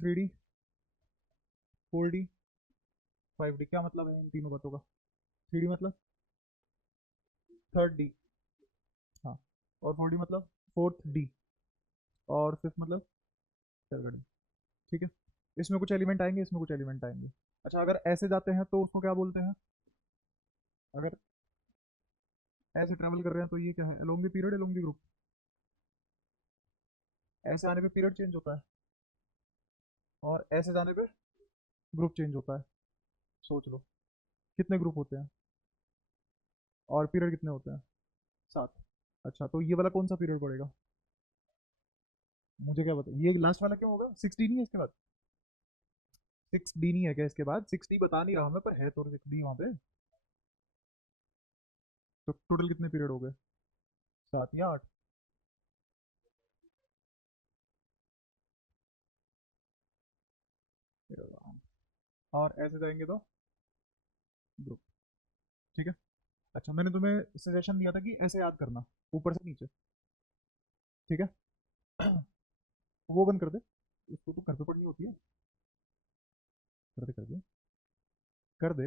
3D, 4D, 5D। क्या मतलब है इन तीनों बातों का? 3D मतलब थर्ड डी, हाँ, और 4D मतलब फोर्थ डी, और फिफ्थ मतलब थर्ड डी। ठीक है, इसमें कुछ एलिमेंट आएंगे, इसमें कुछ एलिमेंट आएंगे। अच्छा, अगर ऐसे जाते हैं तो उसको क्या बोलते हैं? अगर ऐसे ट्रेवल कर रहे हैं तो ये क्या है? Along the period, along the group. ऐसे आने पे पीरियड चेंज होता है, और ऐसे जाने पे ग्रुप चेंज होता है। सोच लो कितने ग्रुप होते हैं, और पीरियड कितने होते हैं? 7। अच्छा, तो ये वाला कौन सा पीरियड पड़ेगा? मुझे क्या पता, ये लास्ट वाला क्यों होगा? 6D नहीं है इसके बाद? 6D नहीं है क्या इसके बाद? 6D बता नहीं रहा मैं, पर है तो 6D वहां पे। तो टोटल कितने पीरियड हो गए? 7 या 8? और ऐसे जाएंगे तो ग्रुप। ठीक है। अच्छा, मैंने तुम्हें सजेशन दिया था कि ऐसे याद करना, ऊपर से नीचे। ठीक है। वो बंद कर दे, उसको तो घर पे पढ़नी होती है। कर दे, कर दे, कर दे,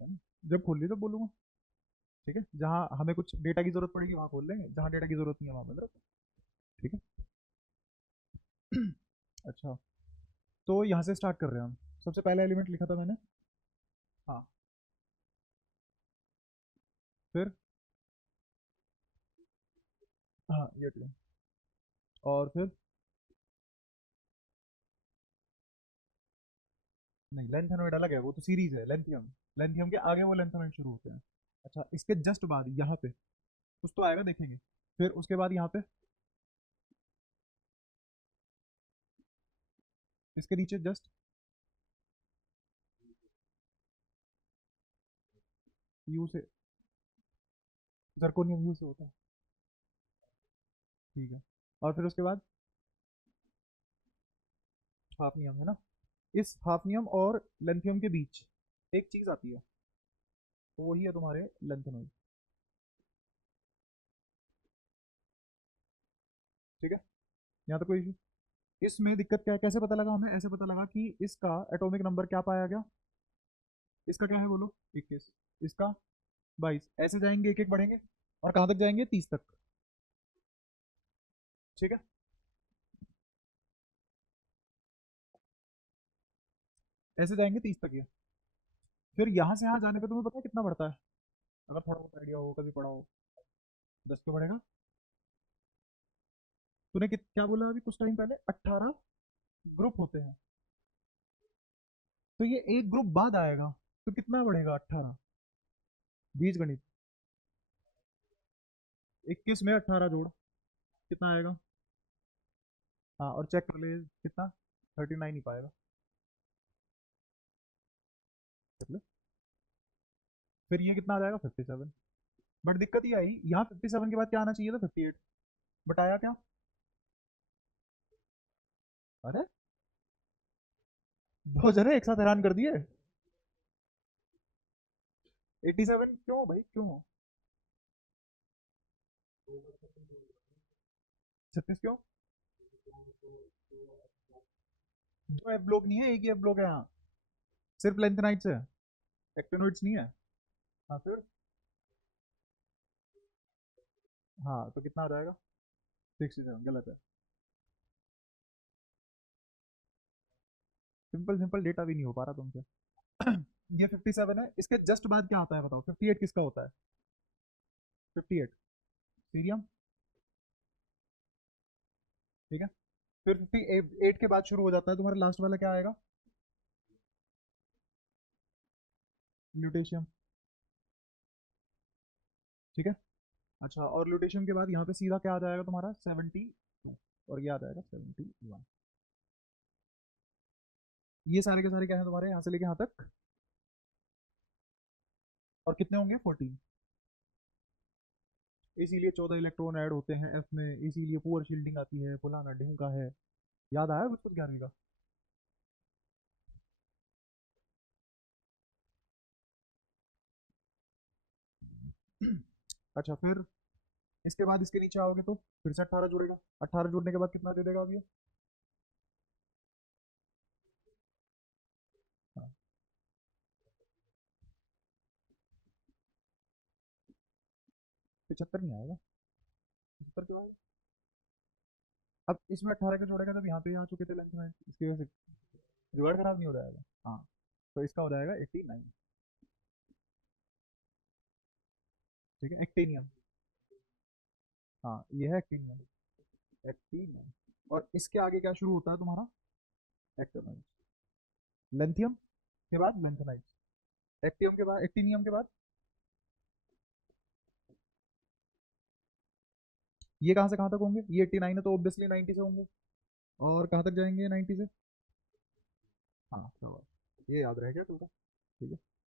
है ना? जब खोल ली तब बोलूंगा। ठीक है, जहाँ हमें कुछ डेटा की जरूरत पड़ेगी वहां खोल लेंगे, जहाँ डेटा की जरूरत नहीं है वहां बंद रखो। ठीक है। अच्छा, तो यहाँ से स्टार्ट कर रहे हैं हम। सबसे पहला एलिमेंट लिखा था मैंने। हाँ। फिर हाँ, ये ट्रेन। और फिर नहीं, लेंथेनॉइड अलग है, वो तो सीरीज है लेंथियम। लेंथियम के आगे वो लेंथेनॉइड शुरू होते हैं। अच्छा, इसके जस्ट बाद यहाँ पे कुछ तो आएगा, देखेंगे। फिर उसके बाद यहाँ पे, इसके नीचे जस्ट यू से, जर्कोनियम यू से होता है। ठीक है। और फिर उसके बाद हाफनियम है ना। इस हाफनियम और लेंथियम के बीच एक चीज आती है, तो वही है तुम्हारे लेंथेनॉइड। ठीक है, यहाँ तक कोई इशू? इसमें दिक्कत क्या है, कैसे पता लगा हमें? ऐसे पता लगा कि इसका एटॉमिक नंबर क्या पाया गया। इसका क्या है बोलो? 21। इसका 22। ऐसे जाएंगे, एक एक बढ़ेंगे, और कहाँ तक जाएंगे? 30 तक। ठीक है। ऐसे जाएंगे 30 तक ये। फिर यहाँ से यहाँ जाने पे तुम्हें पता है कितना बढ़ता है? अगर थोड़ा बहुत आइडिया हो, कभी पढ़ा हो। 10 पे बढ़ेगा। तूने क्या बोला अभी कुछ टाइम पहले? 18 ग्रुप होते हैं। तो ये एक ग्रुप बाद आएगा, तो कितना बढ़ेगा? 18। बीज गणित। 21 में 18 जोड़, कितना आएगा? हाँ, और चेक कर ले कितना। 39 ही पाएगा। देख ले। फिर ये कितना आ जाएगा? 57। बट दिक्कत ये आई, यहाँ 57 के बाद क्या आना चाहिए था? 58। बट आया क्या? अरे, दो जने एक साथ हैरान कर दिए। 87 क्यों भाई, क्यों? 36 क्यों? दो एफ ब्लॉक नहीं है, एक ही एफ ब्लॉक है यहाँ। सिर्फ लेंथेनाइट्स है, एक्टिनोइड्स नहीं है। हाँ, फिर हाँ, तो कितना आ जाएगा? 67 गलत है। सिंपल सिंपल डेटा भी नहीं हो पा रहा तुमसे। ये 57 है, इसके जस्ट बाद क्या आता है बताओ? 58 किसका होता है? 58 सीरियम। ठीक है। फिर 58 के बाद शुरू हो जाता है तुम्हारा लास्ट वाला, क्या आएगा? ल्यूटेशियम। ठीक है। अच्छा, और ल्यूटेशियम के बाद यहाँ पे सीधा क्या आ जाएगा तुम्हारा? 72। और ये आ जाएगा 71। ये सारे के सारे क्या है तुम्हारे, यहाँ से लेके यहाँ तक? और कितने होंगे? 14। इसीलिए 14 इलेक्ट्रॉन ऐड होते हैं एफ में, इसीलिए पुअर शील्डिंग आती है, फलाना ढिमका है। याद आया कुछ कुछ 11वीं का? अच्छा, फिर इसके बाद इसके नीचे आओगे तो फिर से 18 जुड़ेगा। 18 जुड़ने के बाद कितना दे देगा अब ये? हाँ, 75 नहीं आएगा। 75 क्यों आएगा? अब इसमें 18 का जोड़ेगा तब यहाँ पे आ चुके थे लेंथ में, इसकी वजह से जुगाड़ खराब नहीं हो जाएगा। हाँ, तो इसका हो जाएगा 89। ठीक है, एक्टिनियम। हाँ, ये है एक्टिनियम। एक्टिनियम। और इसके आगे क्या शुरू होता है तुम्हारा? एक्टिनाइड। लेंथियम के बाद लेंथेनाइड। एक्टियम के बाद एक्टिनियम के बाद ये कहाँ से कहाँ तक होंगे? ये 89 है तो ऑब्वियसली 90 से होंगे। और कहाँ तक जाएंगे 90 से? हाँ, शाबाश, ये याद रह गया तुमको। ठीक है,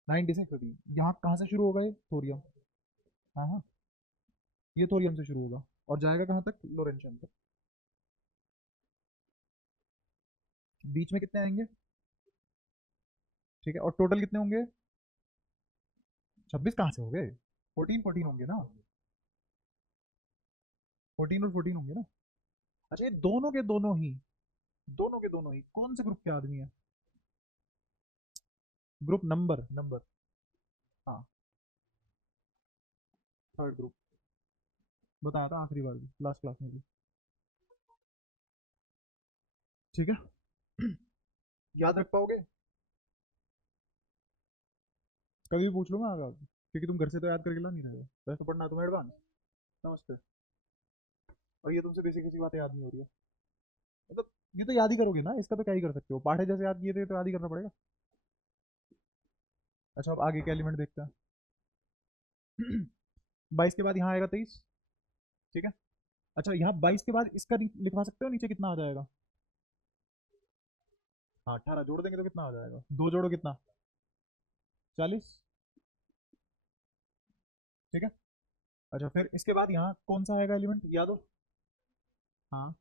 90 से 103। यहाँ कहाँ से शुरू होगा? ये थोरियम। हाँ हाँ, ये थोरियम से शुरू होगा और जाएगा कहाँ तक? लोरेंशियम तक। बीच में कितने आएंगे? ठीक है, और टोटल कितने होंगे? 26 कहाँ से हो गए? 14 14 होंगे ना। 14 और 14 होंगे ना। अच्छा, ये दोनों के दोनों ही, दोनों के दोनों ही कौन से ग्रुप के आदमी है? Group number number. हाँ, थर्ड ग्रुप। बताया था आखिरी बार भी, लास्ट क्लास में भी। ठीक है। याद रख पाओगे? कभी भी पूछ लूंगा आगे, क्योंकि तुम घर से तो याद करके ला नहीं रहे हो, वैसे तो पढ़ना है तुम्हें एडवांस। नमस्ते। और ये तुमसे बेसिक बेसिक बातें याद नहीं हो रही है, मतलब ये तो याद ही करोगे ना, इसका तो क्या ही कर सकते हो, पाठे जैसे याद किए थे तो याद ही करना पड़ेगा। अच्छा, अब आगे के एलिमेंट देखते हैं। 22 के बाद यहाँ आएगा 23। ठीक है। अच्छा, यहाँ 22 के बाद इसका लिखवा सकते हो नीचे कितना आ जाएगा? हाँ, 18 जोड़ देंगे तो कितना आ जाएगा? दो जोड़ो कितना? 40। ठीक है। अच्छा, फिर इसके बाद यहाँ कौन सा आएगा एलिमेंट याद हो? हाँ,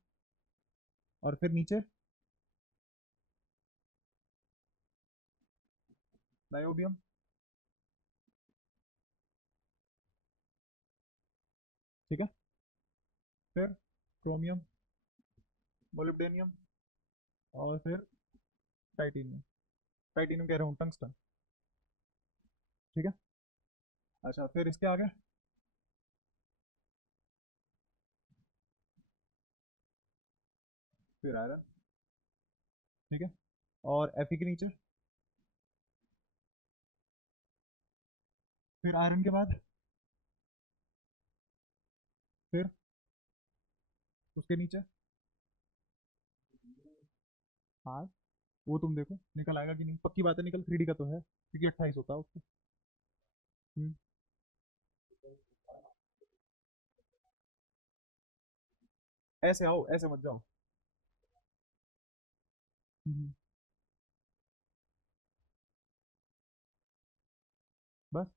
और फिर नीचे नायोबियम। ठीक है। फिर क्रोमियम, मोलिब्डेनियम, और फिर टाइटेनियम। टाइटेनियम कह रहा हूँ, टंगस्टन। ठीक है। अच्छा, फिर इसके आगे फिर आयरन। ठीक है। और एफी के नीचे फिर आयरन के बाद फिर उसके नीचे। हाँ, वो तुम देखो निकल आएगा कि नहीं, पक्की बात है निकल, 3D का तो है क्योंकि 28 होता है उसको। हम्म, ऐसे आओ, ऐसे मत जाओ। हम्म, बस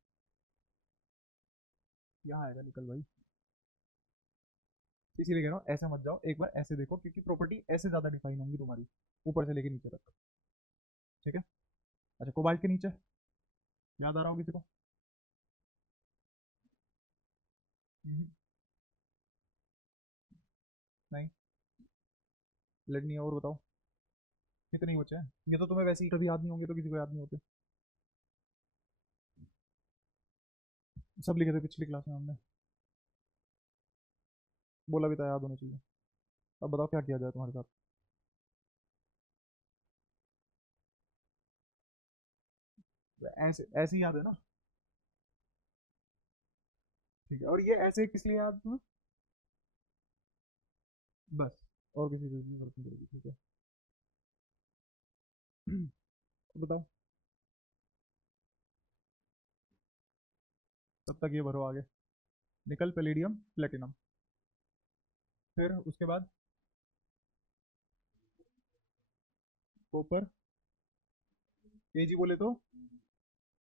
यहाँ आएगा निकल भाई। इसीलिए कह रहा हूँ ऐसे मत जाओ, एक बार ऐसे देखो क्योंकि प्रॉपर्टी ऐसे ज्यादा डिफाइन होंगी तुम्हारी, ऊपर से लेके नीचे तक। ठीक है। अच्छा, कोबाल्ट के नीचे याद आ रहा हो किसी को? हम्म, नहीं, लेट नहीं है, और बताओ कितने ही बचे हैं? ये तो तुम्हें वैसे ही कभी याद नहीं होंगे तो किसी को याद नहीं होते। सब लिखे थे पिछली क्लास में हमने, बोला भी था याद होने चाहिए। अब बताओ क्या किया जाए तुम्हारे साथ? ऐसे ऐसे ही याद है ना? ठीक है, और ये ऐसे किस लिए याद तुम्हें? बस, और किसी चीज नहीं फर्क नहीं पड़ेगी। ठीक है। बताओ। तब तक ये भरो आगे। निकल, पैलेडियम, प्लेटिनम। फिर उसके बाद कॉपर। एजी बोले तो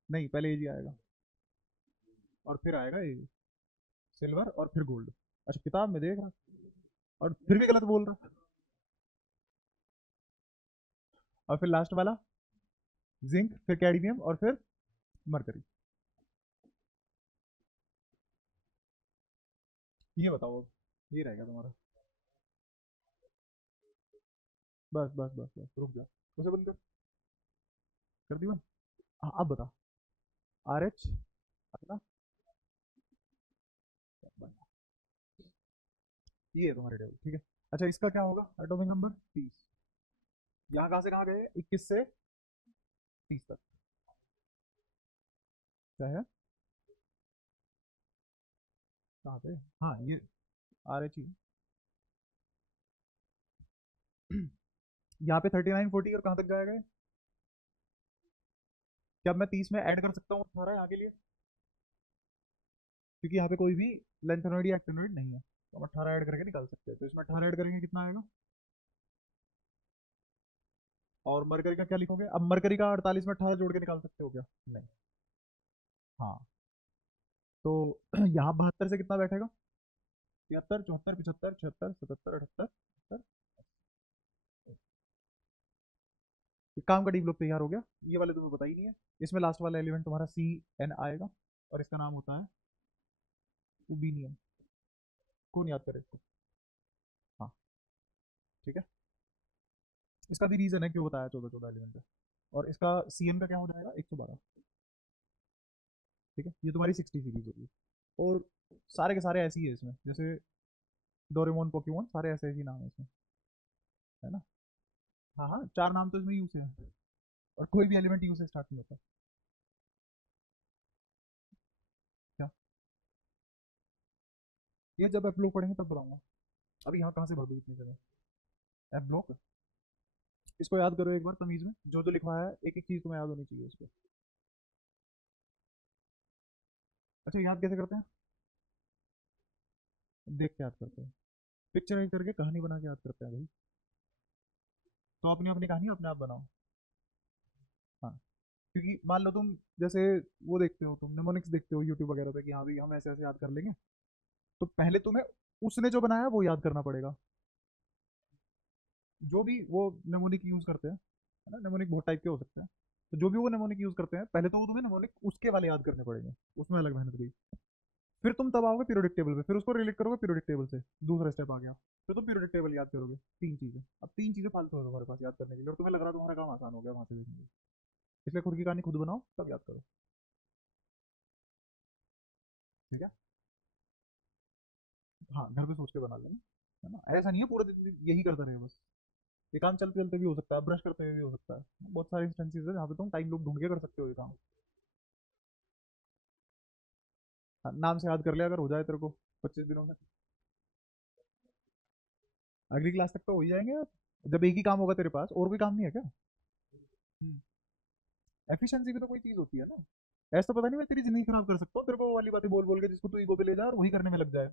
नहीं, पहले एजी आएगा और फिर आएगा एजी, सिल्वर और फिर गोल्ड। अच्छा, किताब में देख रहा और फिर भी गलत बोल रहा। और फिर लास्ट वाला जिंक, फिर कैडमियम और फिर मरकरी। ये बताओ अब, ये रहेगा तुम्हारा। बस बस बस बस, रुक जा, उसे बंद कर दी बंद। हाँ अब बता। आर एच अपना, ये है तुम्हारे टेबल, ठीक है। अच्छा इसका क्या होगा, एटॉमिक नंबर 30। यहाँ कहाँ से कहाँ गए, 21 से 30 तक। क्या है, कहाँ पे, हाँ ये आर एच ही। यहाँ पे 39 40 और कहाँ तक जाएगा ये? क्या अब मैं 30 में ऐड कर सकता हूँ 18 यहाँ के लिए, क्योंकि यहाँ पे कोई भी लेंथेनॉइड या एक्टिनॉइड नहीं है, तो हम 18 ऐड करके निकाल सकते हैं। तो इसमें 18 ऐड करेंगे कितना आएगा, और मरकरी का क्या लिखोगे, अब मरकरी का 48 में 18 जोड़ के निकाल सकते हो क्या, नहीं। हाँ, तो यहाँ 72 से कितना बैठेगा, 73 74 75 76 77 78 एक काम का डी ब्लॉक तैयार हो गया। ये वाले तुम्हें पता ही नहीं है। इसमें लास्ट वाला एलिमेंट तुम्हारा सी एन आएगा, और इसका नाम होता है रूबीनियम। कौन याद करे इसको, हाँ ठीक है। इसका भी रीजन है क्यों बताया 14 14 एलिमेंट है। और इसका सी एन का क्या हो जाएगा, 112। ठीक है, ये तुम्हारी 60 सीरीज होगी। और सारे के सारे ऐसे ही है इसमें, जैसे डोरेमोन पोकेमोन सारे ऐसे ऐसे ही नाम है इसमें, है ना। हाँ हाँ, चार नाम तो इसमें यूज है, और कोई भी एलिमेंट यूज से स्टार्ट नहीं होता। क्या, ये जब एफ ब्लॉक पढ़ेंगे तब बताऊंगा। अभी यहाँ कहाँ से भर दूँ इतनी जगह, एफ ब्लॉक। इसको याद करो एक बार तमीज में, जो जो लिखवाया है एक एक चीज तुम्हें याद होनी चाहिए इसको। अच्छा याद कैसे करते हैं, देख के याद करते हैं, पिक्चर करके कहानी बना के याद करते हैं भाई। तो अपनी अपनी कहानी अपने आप बनाओ। हाँ, क्योंकि मान लो तुम जैसे वो देखते हो, तुम नेमोनिक्स देखते हो यूट्यूब वगैरह पे कि हाँ भी हम ऐसे ऐसे याद कर लेंगे, तो पहले तुम्हें उसने जो बनाया वो याद करना पड़ेगा। जो भी वो नेमोनिक यूज करते हैं, है ना, नेमोनिक बहुत टाइप के हो सकते हैं, तो जो भी वो नेमोनिक यूज करते हैं पहले तो वो तुम्हें नेमोनिक उसके वाले याद करने पड़ेंगे, उसमें अलग मेहनत गई। फिर तुम तब आओगे पीरियोडिक टेबल पे, फिर उसको रिलेट करोगे पीरियोडिक टेबल से, दूसरा स्टेप आ गया। फिर तुम पीरियोडिक टेबल याद करोगे, तीन चीजें। अब तीन चीजें फालतू है तुम्हारे पास याद करने के लिए, और तुम्हें लग रहा है तुम्हारा काम आसान हो गया वहां से देखने, इसलिए खुद की कहानी खुद बनाओ तब याद करो। ठीक है, हाँ घर पे सोच के बना लेना, है ना, ऐसा नहीं है पूरा दिन यही करता रहे बस। ये काम चलते चलते भी हो सकता है, ब्रश करते हुए भी हो सकता है, बहुत सारे इंस्टेंसेस है जहाँ पे तुम टाइम लूप ढूंढ के कर सकते हो ये काम। हाँ, नाम से याद कर लिया अगर हो जाए तेरे को 25 दिनों में, अगली क्लास तक तो हो ही जाएंगे यार, जब एक ही काम होगा तेरे पास, और कोई काम नहीं है क्या। एफिशिएंसी भी तो कोई चीज होती है ना। ऐसा तो पता नहीं मैं तेरी जिंदगी खराब कर सकता हूँ तेरे को वो वाली बातें बोल बोल के, जिसको तू ईगो पे ले जा और वही करने में लग जाए,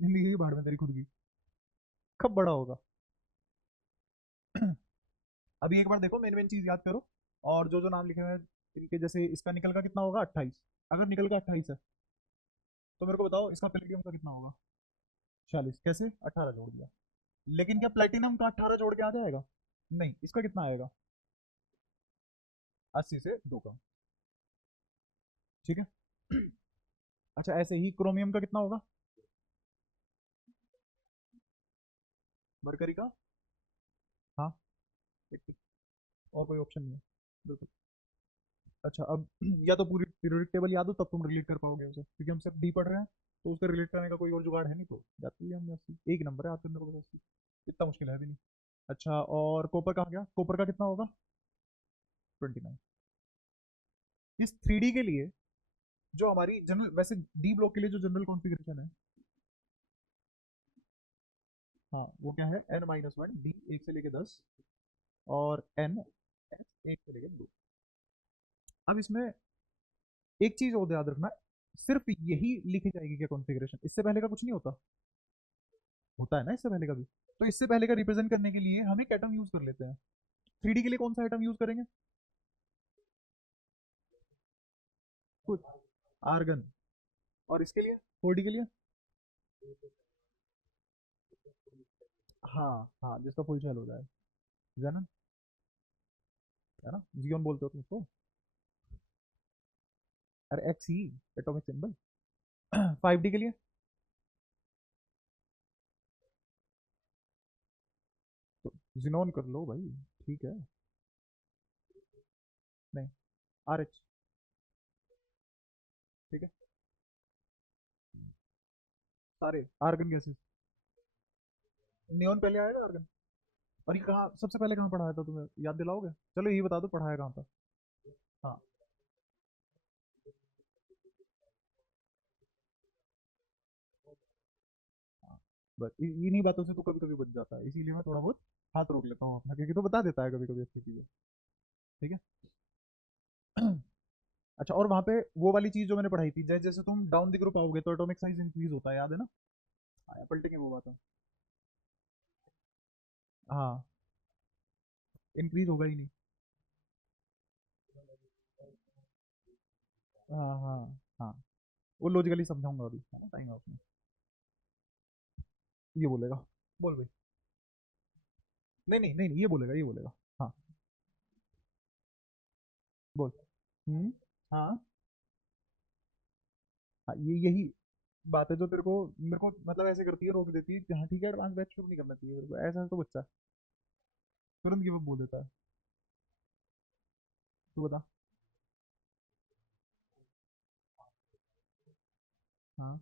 जिंदगी की भाड़ में तेरी खुद की, कब बड़ा होगा। अभी एक बार देखो, मेन मेन चीज याद करो, और जो जो नाम लिखे हुए हैं इनके, जैसे इसका निकल का कितना होगा 28, अगर निकल का 28 है तो मेरे को बताओ इसका प्लेटिनम का कितना होगा, 46, कैसे 18 जोड़ दिया। लेकिन क्या प्लेटिनम का 18 जोड़ के आ जाएगा, नहीं, इसका कितना आएगा, 80 से 2 कम, ठीक है। अच्छा ऐसे ही क्रोमियम का कितना होगा, मरकरी का, हाँ एक, और कोई ऑप्शन नहीं है, बिल्कुल। अच्छा अब या तो पूरी पीरियोडिक टेबल याद हो तब तुम रिलेट कर पाओगे उसे, क्योंकि हम सिर्फ डी पढ़ रहे हैं, तो उसका रिलेट करने का कोई और जुगाड़ है नहीं, तो याद कर लिया हमने 80, एक ही नंबर है याद करने को, बस 80, इतना मुश्किल है भी नहीं। अच्छा और कॉपर कहाँ गया, कॉपर का कितना होगा, 29। इस 3D के लिए जो हमारी जनरल, वैसे डी ब्लॉक के लिए जो जनरल कॉन्फ़िगरेशन है, हाँ वो क्या है, n-1 डी 1 से लेके 10, और n s 1 से लेके 2। अब इसमें एक चीज और याद रखना, सिर्फ यही लिखी जाएगी क्या कॉन्फ़िगरेशन, इससे पहले का कुछ नहीं होता, होता है ना इससे पहले का भी। तो इससे पहले का रिप्रेजेंट करने के लिए हम एक एटम यूज कर लेते हैं। 3D के लिए कौन सा एटम यूज करेंगे, कुछ आर्गन। और इसके लिए 4D के लिए, हाँ हाँ जिसका फुल शेल हो जाए, जेनन, है ना, जियोन बोलते हो तुम उसको। अरे एक्स ही, एटॉमिक सिंबल। 5D के लिए, जिनोन कर लो भाई। ठीक है। नहीं, आर एच। ठीक है। सारे आर्गन गैसेस। नियोन पहले आएगा आर्गन। और ये कहाँ सबसे पहले कहाँ पढ़ाया था तुम्हें, याद दिलाओगे? चलो यही बता दो, पढ़ाया कहाँ था? हाँ। हाँ। बस इन्हीं बातों से तो कभी कभी बच जाता है, इसीलिए मैं थोड़ा बहुत हाथ रोक लेता हूँ अपना, क्योंकि तो बता देता है कभी कभी अच्छी चीजें। ठीक है। अच्छा, और वहां पे वो वाली चीज जो मैंने पढ़ाई थी, जैसे जैसे तुम डाउन द ग्रुप आओगे तो एटॉमिक साइज इंक्रीज होता है, याद है ना? हाँ, पलटेंगे वो बात। हाँ। इंक्रीज होगा ही नहीं। हाँ हाँ। हाँ। वो लॉजिकली समझाऊंगा अभी, है ना, टाइम है उसमें। ये बोलेगा। बोल भाई। नहीं नहीं नहीं नहीं, ये बोलेगा, ये बोलेगा। हाँ। बोल। हम्म। हाँ। हाँ, ये यही बात है जो तेरे को मेरे को मतलब ऐसे करती है, रोक देती है कि हाँ ठीक है, एडवांस बैच शुरू नहीं करना चाहिए मेरे को, ऐसा तो बच्चा तुरंत गिव अप बोल देता है। तू बता। हाँ।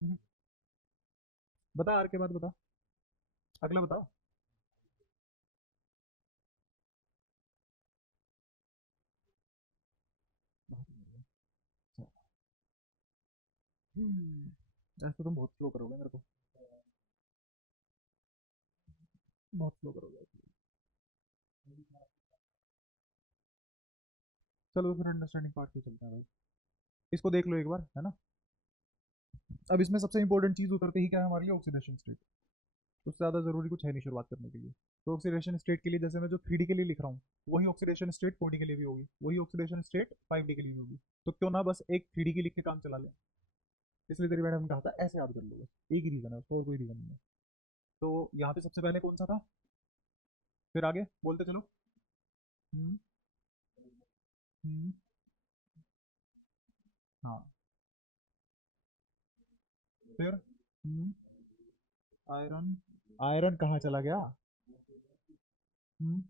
हम्म, बता आर के बाद बता। अगला बताओ। ऐसे तो तुम बहुत स्लो करोगे मेरे को। बहुत स्लो करोगे। चलो तो फिर अंडरस्टैंडिंग पार्ट पे चलते हैं भाई। इसको देख लो एक बार, है ना? अब इसमें सबसे इंपॉर्टेंट चीज उतरते ही क्या है हमारी, ऑक्सीडेशन स्टेट। उससे ज़्यादा ज़रूरी कुछ है नहीं शुरुआत करने के लिए। तो ऑक्सीडेशन स्टेट के लिए जैसे मैं जो 3D के लिए लिख रहा हूँ, वही ऑक्सीडेशन स्टेट 4D के लिए भी होगी, वही ऑक्सीडेशन स्टेट 5D के लिए भी होगी। तो क्यों ना बस एक 3D की लिख के काम चला लें। इसलिए तेरी मैडम ने कहा था ऐसे याद कर लो, बस एक ही रीज़न है उसका, और कोई रीज़न नहीं है। तो यहाँ पे सबसे पहले कौन सा था? फिर आगे बोलते चलो। हम्म। हम्म। हाँ। फिर आयरन। आयरन कहाँ चला गया? हम्म।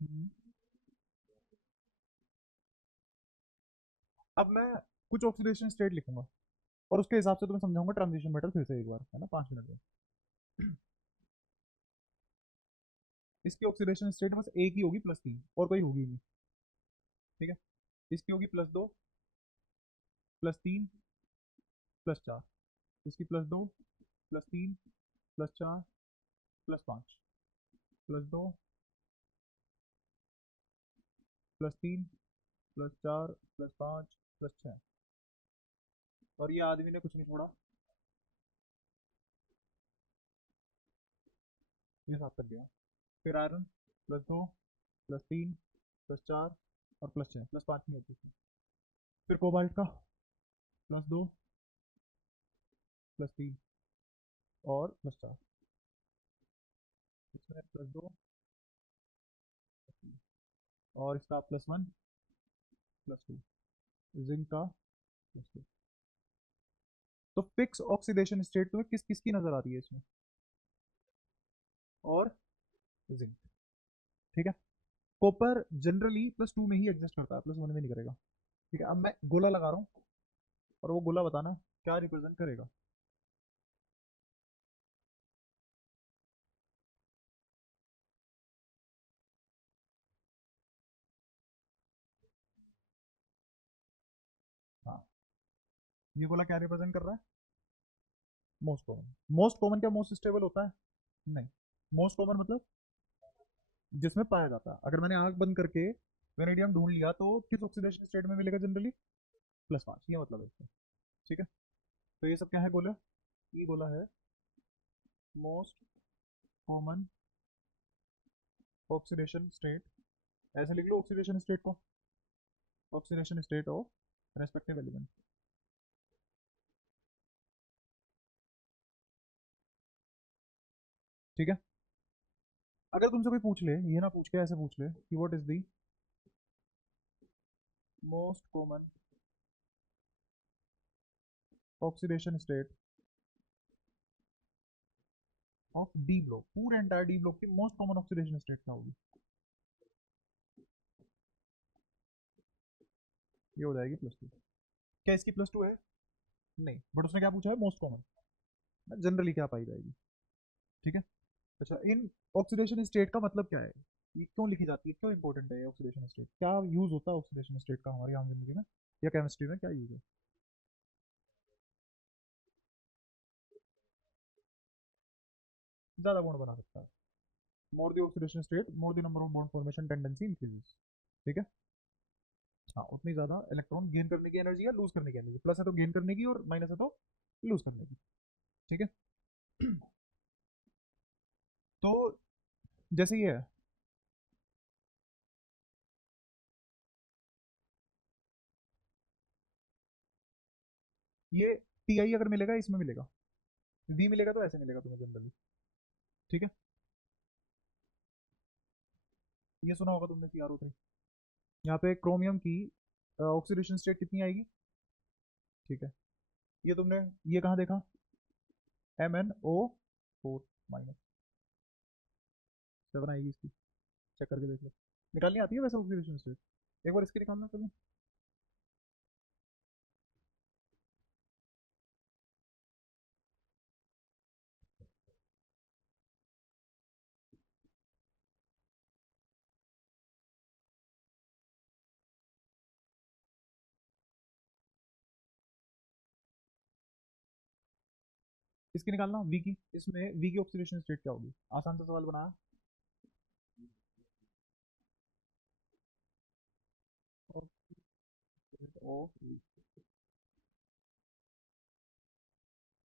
हम्म। अब मैं कुछ ऑक्सीडेशन स्टेट लिखूंगा, और उसके हिसाब से तुम्हें समझाऊंगा ट्रांजिशन मेटल फिर से एक बार, है ना, 5 मिनट में। इसकी ऑक्सीडेशन स्टेट बस एक ही होगी, +3, और कोई होगी नहीं। ठीक है। इसकी होगी +2, +3, +4। इसकी +2, +3, +4, +5। +2, +3, +4, +5, +6। और ये आदमी ने कुछ नहीं छोड़ा, ये 7 तक गया। फिर आयरन +2, +3, +4 और +6, +5 नहीं होती इसमें। फिर कोबाल्ट का +2, +3 और +4। इसमें +2, और इसका +1, +2। जिंक का +2। तो फिक्स ऑक्सीडेशन स्टेट तुम्हें किस किस की नजर आ रही है इसमें? और जिंक। ठीक है। कॉपर जनरली +2 में ही एग्जिस्ट करता है, +1 में नहीं करेगा। ठीक है, अब मैं गोला लगा रहा हूँ, और वो गोला बताना क्या रिप्रेजेंट करेगा। हाँ। ये गोला क्या रिप्रेजेंट कर रहा है? Most common. मोस्ट कॉमन क्या मोस्ट स्टेबल होता है? नहीं। मोस्ट कॉमन मतलब जिसमें पाया जाता है। अगर मैंने आंख बंद करके वेनेडियम ढूंढ लिया तो किस ऑक्सीडेशन स्टेट में मिलेगा जनरली? +5, ये मतलब है इसका। ठीक है। तो ये सब क्या है गोला? ये गोला है मोस्ट कॉमन ऑक्सीडेशन स्टेट। ऐसे लिख लो ऑक्सीडेशन स्टेट को, oxidation state of respective element. ठीक है। अगर तुमसे कोई पूछ ले, ये ना पूछ के ऐसे पूछ ले कि what is the most common oxidation state of D block, पूरे एंटायर डी ब्लॉक की मोस्ट कॉमन ऑक्सीडेशन स्टेट क्या होगी? ये हो जाएगी +2। क्या इसकी +2 है? नहीं, बट उसने क्या पूछा है? Most common. जनरली क्या पाई जाएगी? ठीक है। अच्छा, इन ऑक्सीडेशन स्टेट का मतलब क्या है? ये क्यों लिखी जाती है, क्यों इंपॉर्टेंट है ये ऑक्सीडेशन स्टेट? क्या यूज होता है ऑक्सीडेशन स्टेट का हमारी आम जिंदगी में या केमिस्ट्री में, क्या यूज है? ज्यादा बॉन्ड बना सकता है। More the oxidation state, more the number of bond formation tendency increases. ठीक है। हाँ, उतनी ज्यादा इलेक्ट्रॉन गेन करने की एनर्जी या लूज करने की एनर्जी, प्लस है तो गेन करने की और माइनस है तो लूज करने की। ठीक है। तो जैसे ये है, ये टी आई अगर मिलेगा इसमें मिलेगा, वी मिलेगा तो ऐसे मिलेगा तुम्हें जनरली। ठीक है। ये सुना होगा तुमने CrO3। यहाँ पे क्रोमियम की ऑक्सीडेशन स्टेट कितनी आएगी? ठीक है। ये तुमने, ये कहाँ देखा? MnO4 - 7 आएगी इसकी। चेक करके देख लो। निकालनी आती है वैसे ऑक्सीडेशन स्टेट? एक बार इसकी निकालना तुम्हें। इसकी निकालना वी की, इसमें वी की ऑक्सीडेशन स्टेट क्या होगी? आसान सा सवाल बनाया। ओ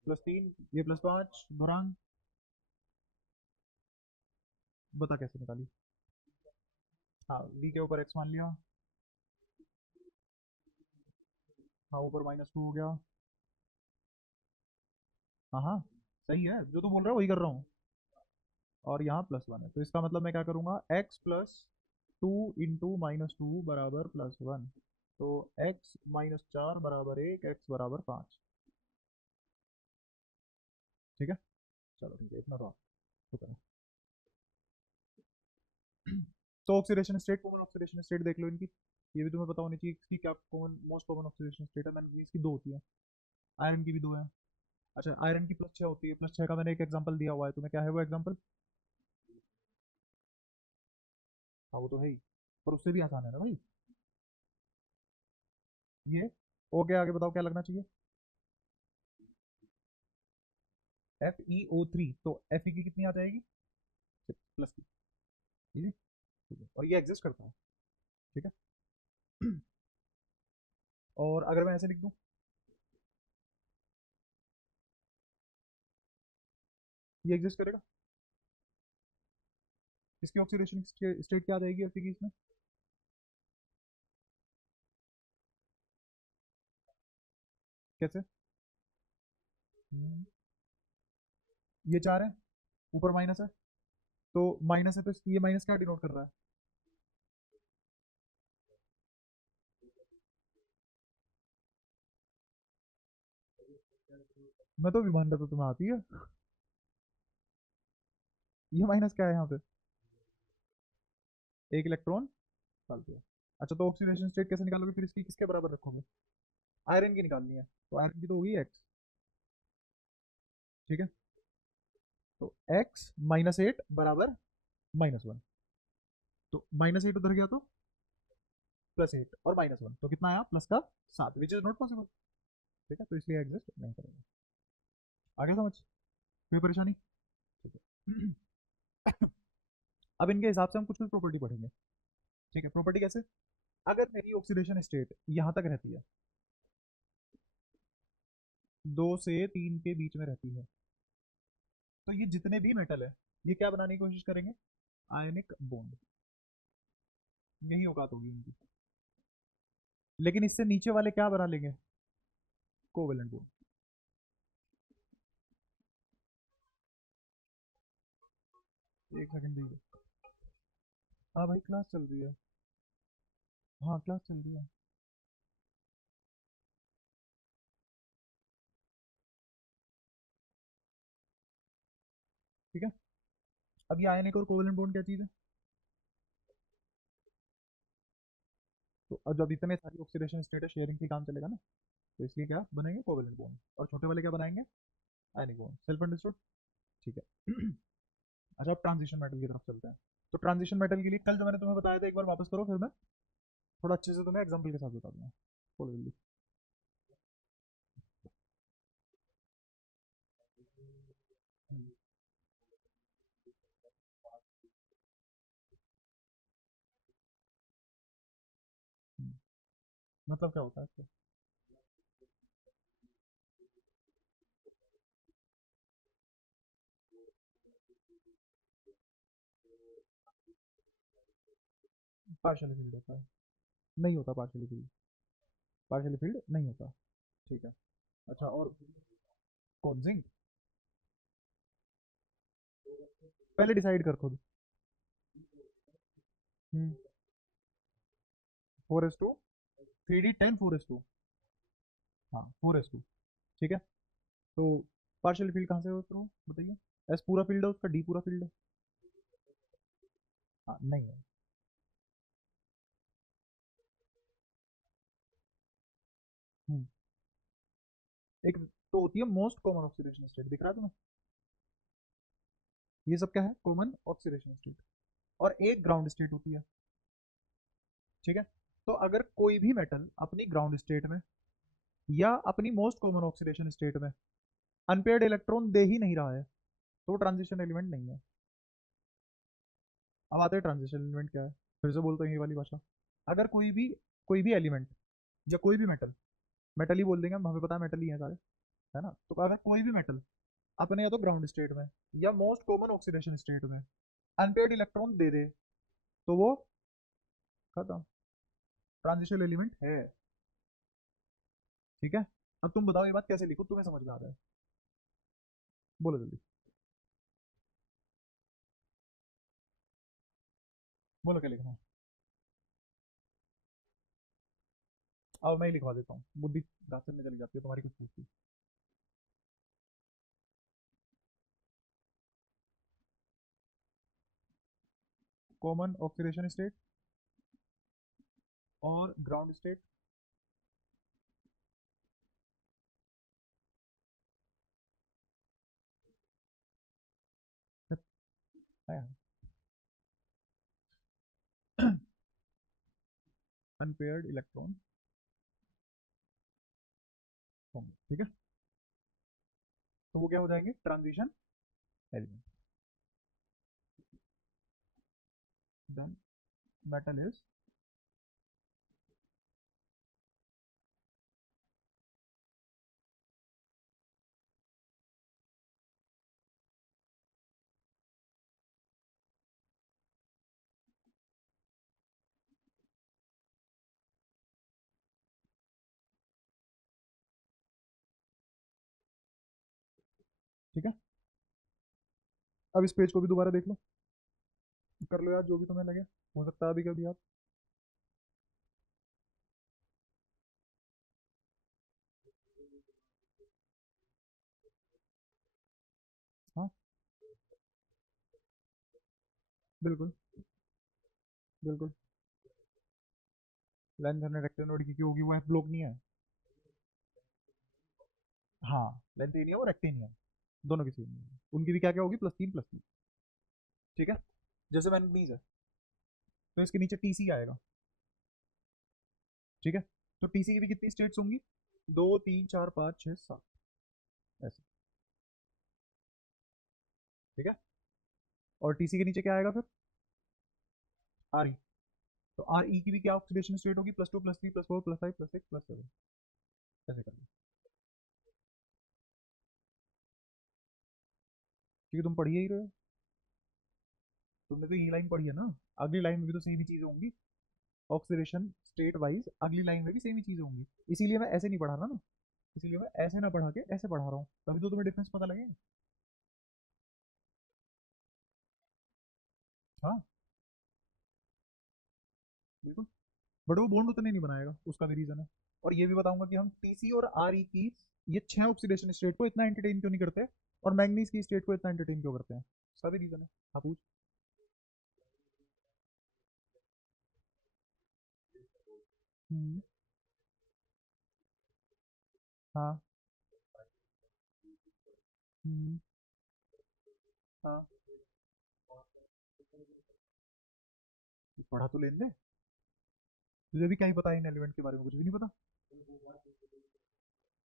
+3, ये +5 बुरान। बता कैसे निकाली? हाँ, वी के ऊपर एक्स मान लिया। हाँ, ऊपर -2 हो गया। हाँ हाँ, सही है, जो तू बोल रहा है वही कर रहा हूँ। और यहाँ +1 है, तो इसका मतलब मैं क्या करूँगा? x +2 × -2 बराबर +1। तो x - 4 बराबर 1, x बराबर 5। ठीक है। चलो ठीक है, इतना तो शुक्र है। तो oxidation state, common oxidation state देख लो इनकी। ये भी तुम्हें पता होनी चाहिए इसकी क्या common, most common oxidation state है। मैंने इसकी दो होती है, आयरन की भी दो है। अच्छा, आयरन की +6 होती है। +6 का मैंने एक एग्जांपल दिया हुआ है तुम्हें, क्या है वो एग्जांपल? हाँ, वो तो है ही, पर उससे भी आसान है ना भाई। ये ओके, आगे बताओ क्या लगना चाहिए? FeO3, तो Fe की कितनी आ जाएगी? +की। इजी। ठीक है, और ये एग्जिस्ट करता है। ठीक है। और अगर मैं ऐसे लिख दूं, ये एग्जिस्ट करेगा। इसकी ऑक्सीडेशन स्टेट क्या आ जाएगी Fe की इसमें? कैसे? हम्म, ये 4 है, ऊपर माइनस है, तो माइनस है तो ये माइनस क्या डिनोट कर रहा है? मैं तो विमान तो तुम्हें आती है। ये माइनस क्या है यहाँ पे? एक इलेक्ट्रॉन फालतू है। अच्छा, तो ऑक्सीडेशन स्टेट कैसे निकालोगे फिर इसकी, किसके बराबर रखोगे? आयरन की निकालनी है, तो आयरन की तो होगी एक्स। ठीक है। तो x - 8 बराबर -1। तो -8 उधर गया तो +8 और -1, तो कितना आया? प्लस का 7, विच इज नॉट पॉसिबल। ठीक है, तो इसलिए एग्जिस्ट नहीं करेगा। आगे समझ, कोई परेशानी? ठीक है। अब इनके हिसाब से हम कुछ कुछ प्रॉपर्टी पढ़ेंगे। ठीक है, प्रॉपर्टी कैसे? अगर मेरी ऑक्सीडेशन स्टेट यहाँ तक रहती है, 2 से 3 के बीच में रहती है, तो ये जितने भी मेटल है, ये क्या बनाने की कोशिश करेंगे? Ionic bond. यही औकात होगी इनकी। लेकिन इससे नीचे वाले क्या बना लेंगे? Covalent bond. एक सेकंड दीजिए। हाँ भाई, क्लास चल रही है। हाँ, क्लास चल रही है। ठीक है। अब ये आयनिक और कोवेलेंट बॉन्ड क्या चीज़ है? तो अब जब इतने सारी ऑक्सीडेशन स्टेट है, शेयरिंग की काम चलेगा ना, तो इसलिए क्या बनेंगे? Covalent bond. और छोटे वाले क्या बनाएंगे? Ionic bond. Self understood? ठीक है। अच्छा, अब ट्रांजिशन मेटल की तरफ चलते हैं। तो ट्रांजिशन मेटल के लिए कल जो मैंने तुम्हें बताया था, एक बार वापस करो, फिर मैं थोड़ा अच्छे से तुम्हें एग्जाम्पल के साथ बता दूंगा। बोलो जल्दी। हम्म, हम्म। मतलब क्या होता है इसका? पार्शियली फील्ड होता है? नहीं होता पार्शियली फील्ड। पार्शियली फील्ड नहीं होता। ठीक है। अच्छा, और कौन जिंक? पहले डिसाइड कर खुद। 4:2। 3D10 4:2। हाँ, 4:2। ठीक है। तो पार्शियल फील्ड कहाँ से होता है बताइए? एस पूरा फील्ड है उसका, डी पूरा फील्ड है? हाँ, नहीं है। हम्म, एक तो होती है मोस्ट कॉमन ऑक्सीडेशन स्टेट, दिख रहा है तुम्हें? ये सब क्या है? Common oxidation state. और एक ग्राउंड स्टेट होती है। ठीक है। तो अगर कोई भी मेटल अपनी ग्राउंड स्टेट में या अपनी मोस्ट कॉमन ऑक्सीडेशन स्टेट में अनपेयर्ड इलेक्ट्रॉन दे ही नहीं रहा है, तो ट्रांजिशन एलिमेंट नहीं है। अब आते हैं ट्रांजिशन एलिमेंट क्या है। फिर से बोलते हैं ये वाली भाषा। अगर कोई भी एलिमेंट या कोई भी मेटल, मेटल ही बोल देंगे हम, हमें पता है मेटल ही है सारे, है ना? तो अगर कोई भी मेटल अपने या तो ग्राउंड स्टेट में या मोस्ट कॉमन ऑक्सीडेशन स्टेट में अनपेयर्ड इलेक्ट्रॉन दे दे, तो वो खत्म, ट्रांजिशन एलिमेंट है। ठीक है। अब तुम बताओ ये बात कैसे लिखो, तुम्हें समझ में आ रहा है? बोलो जल्दी। बोलो क्या लिखना है। अब मैं ही लिखवा देता हूँ, बुद्धि रास्ते में चली जाती है तुम्हारी कुछ पूछती। कॉमन ऑक्सीडेशन स्टेट और ग्राउंड स्टेट। अनपेयर्ड इलेक्ट्रॉन होंगे। ठीक है। तो वो क्या हो जाएंगे? Transition element. Then metal is, ठीक है। अब इस पेज को भी दोबारा देख लो, कर लो यार जो भी तुम्हें लगे, हो सकता है अभी कभी आप। हाँ, बिल्कुल। बिल्कुल। लेंथ और रेक्टेनोड की होगी, वो एफ ब्लॉक नहीं है। हाँ, लेंथ ही नहीं है, वो रेक्ट ही नहीं है। दोनों की सेम है। उनकी भी क्या क्या होगी? +3 +3। ठीक है। जैसे मैंगनीज है, तो इसके नीचे टीसी आएगा। ठीक है। तो टीसी की भी कितनी स्टेट्स होंगी? 2 3 4 5 6 7, ऐसे। ठीक है। और टीसी के नीचे क्या आएगा फिर? R E. तो आर ई की भी क्या ऑक्सीडेशन स्टेट होगी? +2 +3 +4 +5 +6 +7। ऐसे कर लो, क्योंकि तुम पढ़िए ही रहे हो। तुमने तो ये लाइन पढ़ी है ना, अगली लाइन में भी तो सेम ही चीजें होंगी। ऑक्सीडेशन स्टेट वाइज अगली लाइन में भी सेम ही चीजें होंगी। इसीलिए मैं ऐसे नहीं पढ़ा रहा ना, इसीलिए मैं ऐसे ना पढ़ा के ऐसे पढ़ा रहा हूँ, तभी तो तुम्हें डिफरेंस पता लगेगा। हाँ, बिल्कुल। बट वो बॉन्ड उतने नहीं बनाएगा, उसका भी रीजन है। और ये भी बताऊंगा कि हम टीसी और आर ई की ये 6 ऑक्सीडेशन स्टेट को इतना एंटरटेन क्यों नहीं करते और मैंगनीज की स्टेट को इतना एंटरटेन क्यों करते हैं? इसका भी रीजन है। हाँ पूछ। हम्म। हाँ। हम्म। हाँ। पढ़ा तो लेने दे। तुझे भी क्या ही पता है इन एलिमेंट के बारे में? कुछ भी नहीं पता।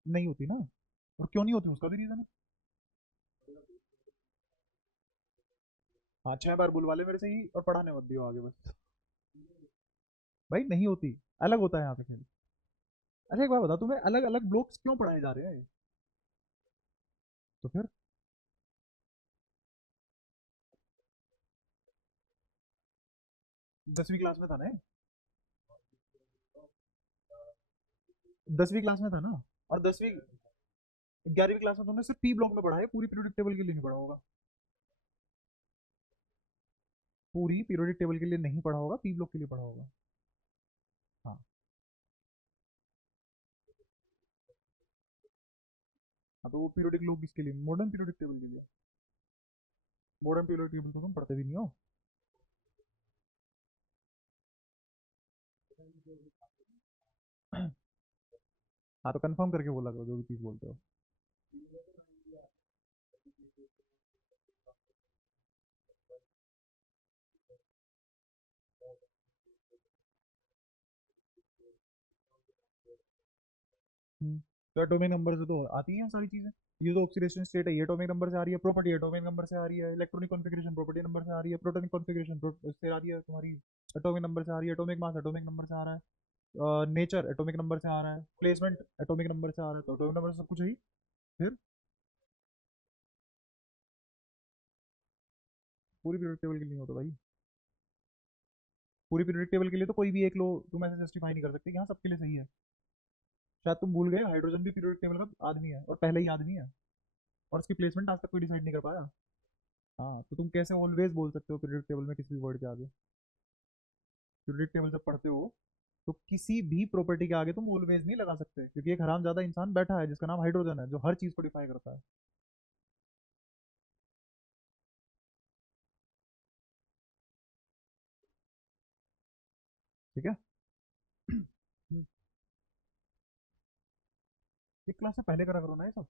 नहीं होती ना। और क्यों नहीं होती उसका भी रीजन है। हाँ 6 बार बुलवा ले मेरे से ही और पढ़ाने मत दियो आगे बस। भाई नहीं होती। अलग होता है यहाँ पे खेल। अच्छा एक बात बता, तुम्हें अलग अलग ब्लॉक्स क्यों पढ़ाए जा रहे हैं? तो फिर 10वीं क्लास में था ना ये? 10वीं क्लास में था ना? और 11वीं क्लास में तुमने सिर्फ पी ब्लॉक में पढ़ा है, पूरी पीरियोडिक टेबल के लिए नहीं पढ़ा होगा। पूरी पीरियोडिक टेबल के लिए नहीं पढ़ा होगा, पी ब्लॉक के लिए पढ़ा होगा। हाँ। हाँ तो वो पीरियोडिक लॉग किसके लिए? मॉडर्न पीरियोडिक टेबल के लिए। मॉडर्न पीरियोडिक टेबल तो तुम पढ़ते भी नहीं हो। हाँ तो कंफर्म करके बोला करो जो भी चीज़ बोलते हो। हम्म। तो एटॉमिक नंबर से तो आती हैं सारी चीजें। ये तो ऑक्सीडेशन स्टेट है, ये एटॉमिक नंबर से आ रही है। प्रॉपर्टी एटॉमिक नंबर से आ रही है। इलेक्ट्रॉनिक कॉन्फ़िगरेशन प्रॉपर्टी नंबर से आ रही है। प्रोटॉनिक कॉन्फ़िगरेशन से आ रही है तुम्हारी। एटॉमिक नंबर से आ रही है। एटॉमिक मास एटॉमिक नंबर से आ रहा है। नेचर एटॉमिक नंबर से आ रहा है। प्लेसमेंट एटॉमिक नंबर से आ रहा है। तो एटॉमिक नंबर से सब कुछ है ही। फिर पूरी पीरियड टेबल के लिए हो तो भाई। पूरी पीरियड टेबल के लिए तो कोई भी एक लो तुम ऐसे जस्टिफाई नहीं कर सकते कि हाँ सबके लिए सही है। शायद तुम भूल गए हाइड्रोजन भी पीरियड टेबल का आदमी है और पहले ही आदमी है। और उसकी प्लेसमेंट आज तक कोई डिसाइड नहीं कर पाया। हाँ तो तुम कैसे ऑलवेज बोल सकते हो पीरियड टेबल में किसी भी वर्ड के आगे? पीरियड टेबल जब पढ़ते हो तो किसी भी प्रॉपर्टी के आगे तुम ऑलवेज नहीं लगा सकते, क्योंकि एक हरामजादा इंसान बैठा है जिसका नाम हाइड्रोजन है जो हर चीज को डिफाई करता है। ठीक है। एक क्लास से पहले करा करो ना ये सब।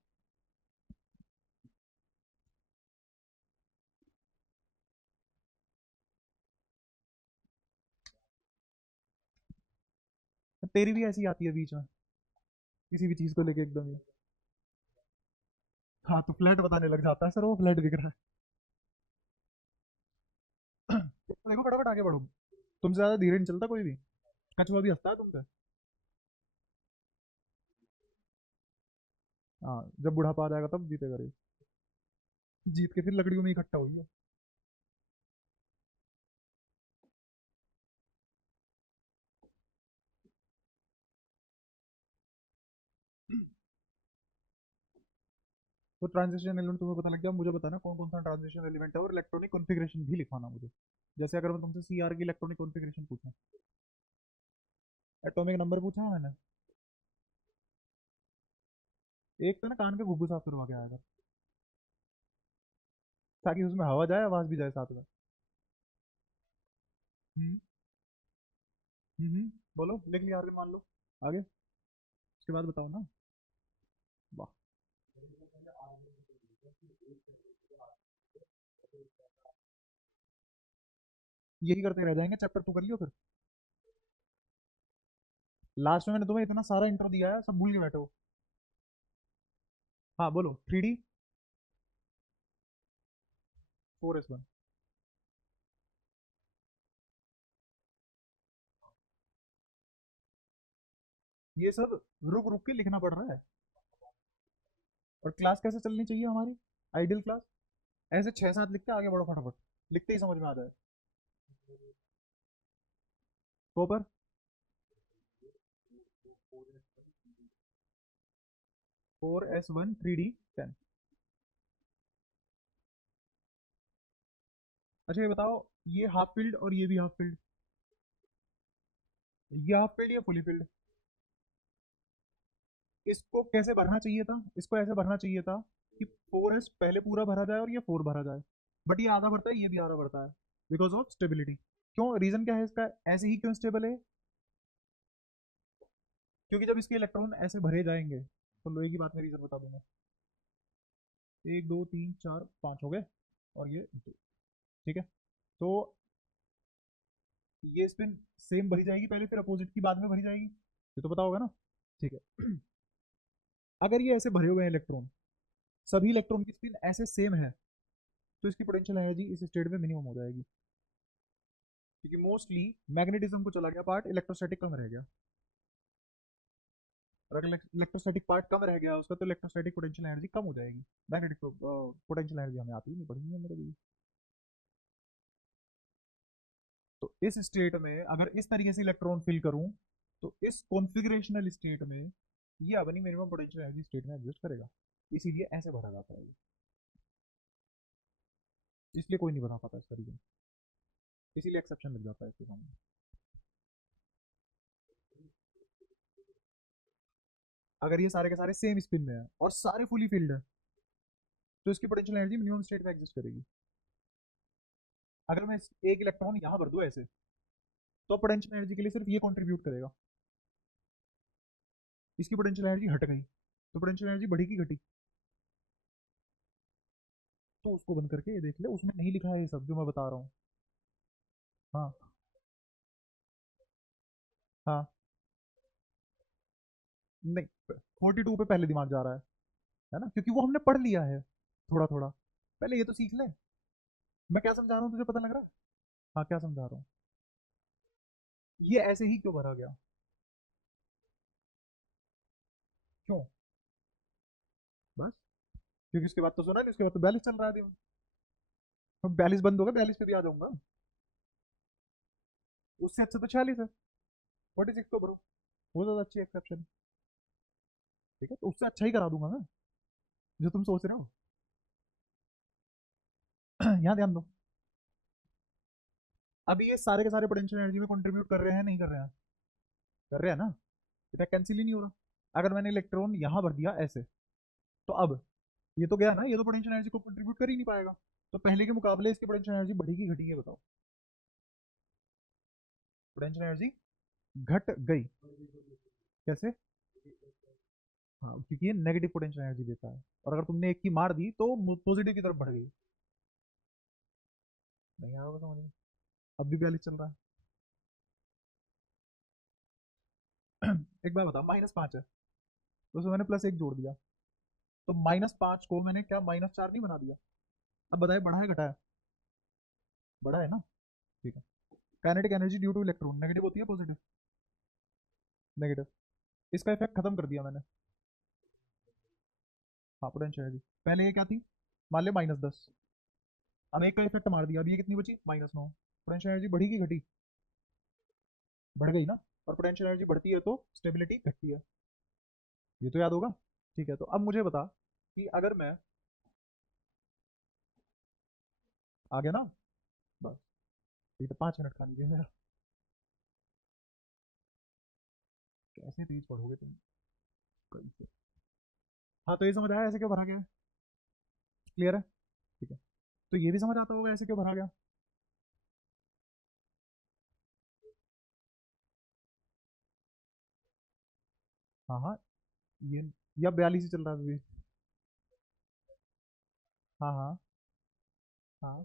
तेरी भी ऐसी आती है बीच में किसी भी चीज को लेके एकदम ही। हाँ तो फ्लैट बताने लग जाता है सर वो फ्लैट दिख रहा है। देखो फटाफट आगे बढ़ो। तुमसे ज्यादा धीरे नहीं चलता कोई भी। कछुआ भी हंसता है तुमसे। हाँ जब बुढ़ापा आ जाएगा तब जीतेगा रेस। जीत के फिर लकड़ियों में इकट्ठा होगी। तो ट्रांजिशन एलिमेंट तुम्हें पता लग गया, मुझे बताना कौन कौन सा ट्रांजिशन एलिमेंट है और इलेक्ट्रॉनिक कॉन्फ़िगरेशन भी लिखवाना मुझे। जैसे अगर मैं तुमसे सी आर की इलेक्ट्रॉनिक कॉन्फ़िगरेशन पूछूं। एटॉमिक नंबर पूछा है मैंने। एक तो ना कान के घुग्गू साफ करवा के आया था, ताकि उसमें हवा जाए आवाज भी जाए साथ में। हम्म। बोलो लिख लिया आगे मान लो। आगे उसके बाद बताओ ना। वाह। यही करते रह जाएंगे, चैप्टर टू कर लियो फिर। लास्ट में मैंने तुम्हें इतना सारा इंट्रो दिया है, सब भूल के बैठे हो। हाँ बोलो 3D। 4s1। ये सब रुक रुक के लिखना पड़ रहा है। और क्लास कैसे चलनी चाहिए हमारी? आइडियल क्लास ऐसे 6-7 लिख के आगे बढ़ो फटाफट। लिखते ही समझ में आ जाए। कॉपर। 4s1 3D 10। अच्छा ये बताओ, ये हाफ फील्ड और ये भी हाफ फील्ड, ये हाफ फील्ड या फुली फील्ड? इसको कैसे भरना चाहिए था, इसको ऐसे भरना चाहिए था कि 4s पहले पूरा भरा जाए और ये 4 भरा जाए, बट ये आधा भरता है, ये भी आधा भरता है, बिकॉज ऑफ स्टेबिलिटी। क्यों, रीजन क्या है इसका, ऐसे ही क्यों स्टेबल है, क्योंकि जब इसके इलेक्ट्रॉन ऐसे भरे जाएंगे, तो लोहे की बात में रीजन बता दूंगा। 1 2 3 4 5 हो गए, और ये 2, ठीक है। तो ये स्पिन सेम भरी जाएगी पहले, फिर अपोजिट की बाद में भरी जाएगी, ये तो पता होगा ना, ठीक है। अगर ये ऐसे भरे हुए हैं इलेक्ट्रॉन, सभी इलेक्ट्रॉन की स्पिन ऐसे सेम है, तो इसकी पोटेंशियल एनर्जी इस स्टेट में मिनिमम हो जाएगी, क्योंकि मोस्टली मैग्नेटिज्म को चला गया पार्ट, इलेक्ट्रोस्टैटिक कम रह गया। और अगर इलेक्ट्रोस्टैटिक पार्ट कम रह गया उसका, तो इलेक्ट्रोस्टैटिक पोटेंशियल एनर्जी कम हो जाएगी। मैग्नेटिक पोटेंशियल एनर्जी हमें आती ही नहीं, पढ़ी नहीं है मेरे को। तो इस स्टेट में अगर इस तरीके से इलेक्ट्रॉन फिल करूं, तो इस कॉन्फ़िगरेशनल स्टेट में ये अपनी मिनिमम पोटेंशियल एनर्जी स्टेट में एग्जिस्ट करेगा, इसीलिए ऐसे भरा जाता है ये। इसलिए कोई नहीं बना पाता इस तरीके, इसीलिए एक्सेप्शन लग जाता है इसके सामने। अगर ये सारे के सारे सेम स्पिन में है और सारे फुली फिल्ड है, तो इसकी पोटेंशियल एनर्जी मिनिमम स्टेट में एग्जिस्ट करेगी। अगर मैं एक इलेक्ट्रॉन यहाँ भर दूँ ऐसे, तो पोटेंशियल एनर्जी के लिए सिर्फ ये कंट्रीब्यूट करेगा, इसकी पोटेंशियल एनर्जी हट गई, तो पोटेंशियल एनर्जी बढ़ी की घटी, तो उसको बंद करके ये देख ले, उसमें नहीं लिखा है ये सब जो मैं बता रहा हूँ। हाँ हाँ, नहीं, 42 पे पहले दिमाग जा रहा है ना, क्योंकि वो हमने पढ़ लिया है थोड़ा थोड़ा, पहले ये तो सीख ले। मैं क्या समझा रहा हूँ तुझे पता लग रहा है? हाँ, क्या समझा रहा हूँ, ये ऐसे ही क्यों भरा गया, क्यों, बस, क्योंकि उसके बाद तो सुना नहीं, उसके बाद तो 42 चल रहा है दिन, 42 बंद होगा, 42 पे भी आ जाऊंगा, उससे अच्छा तो 46 है, 46 को भरो, वो ज्यादा अच्छी एक्सेप्शन, ठीक है, तो उससे अच्छा ही करा दूंगा मैं, जो तुम सोच रहे हो। यहाँ ध्यान दो, अभी ये सारे के सारे पोटेंशियल एनर्जी में कंट्रीब्यूट कर रहे हैं, नहीं कर रहे हैं, कर रहे हैं ना, इतना कैंसिल ही नहीं हो रहा। अगर मैंने इलेक्ट्रॉन यहाँ भर दिया ऐसे, तो अब ये तो गया ना, ये तो पोटेंशियल एनर्जी को कंट्रीब्यूट कर ही नहीं पाएगा, तो पहले के मुकाबले इसकी पोटेंशियल एनर्जी बढ़ी की घटी है, बताओ, पोटेंशियल एनर्जी घट गई, कैसे, हाँ, क्योंकि ये नेगेटिव पोटेंशियल एनर्जी देता है, और अगर तुमने एक की मार दी तो पॉजिटिव की तरफ बढ़ गई, नहीं आया होगा समझ में, अब भी 42 चल रहा है। एक बार बताओ, -5 है, तो उसमें मैंने +1 जोड़ दिया, तो -5 को मैंने क्या -4 नहीं बना दिया, अब बताए बढ़ा है घटा है, बढ़ा है ना, ठीक है। Kinetic energy due two electron negative होती है पॉजिटिव, नेगेटिव, इसका इफेक्ट खत्म कर दिया मैंने। हाँ, पोटेंशियल एनर्जी पहले ये क्या थी, मान ले -10, अब एक का इफेक्ट मार दिया, अभी ये कितनी बची, -9, पोटेंशियल एनर्जी बढ़ी की घटी, बढ़ गई ना, और पोटेंशियल एनर्जी बढ़ती है तो स्टेबिलिटी घटती है, ये तो याद होगा, ठीक है। तो अब मुझे बता कि अगर मैं, आ गया ना, बस, ये तो 5 मिनट खा लीजिए मेरा, कैसे तेज पढ़ोगे तुम, कैसे? हाँ, तो ये समझ आया ऐसे क्यों भरा गया है, क्लियर है, ठीक है। तो ये भी समझ आता होगा ऐसे क्यों भरा गया। हाँ हाँ, ये, या 42 ही चल रहा है अभी, हाँ हाँ हाँ,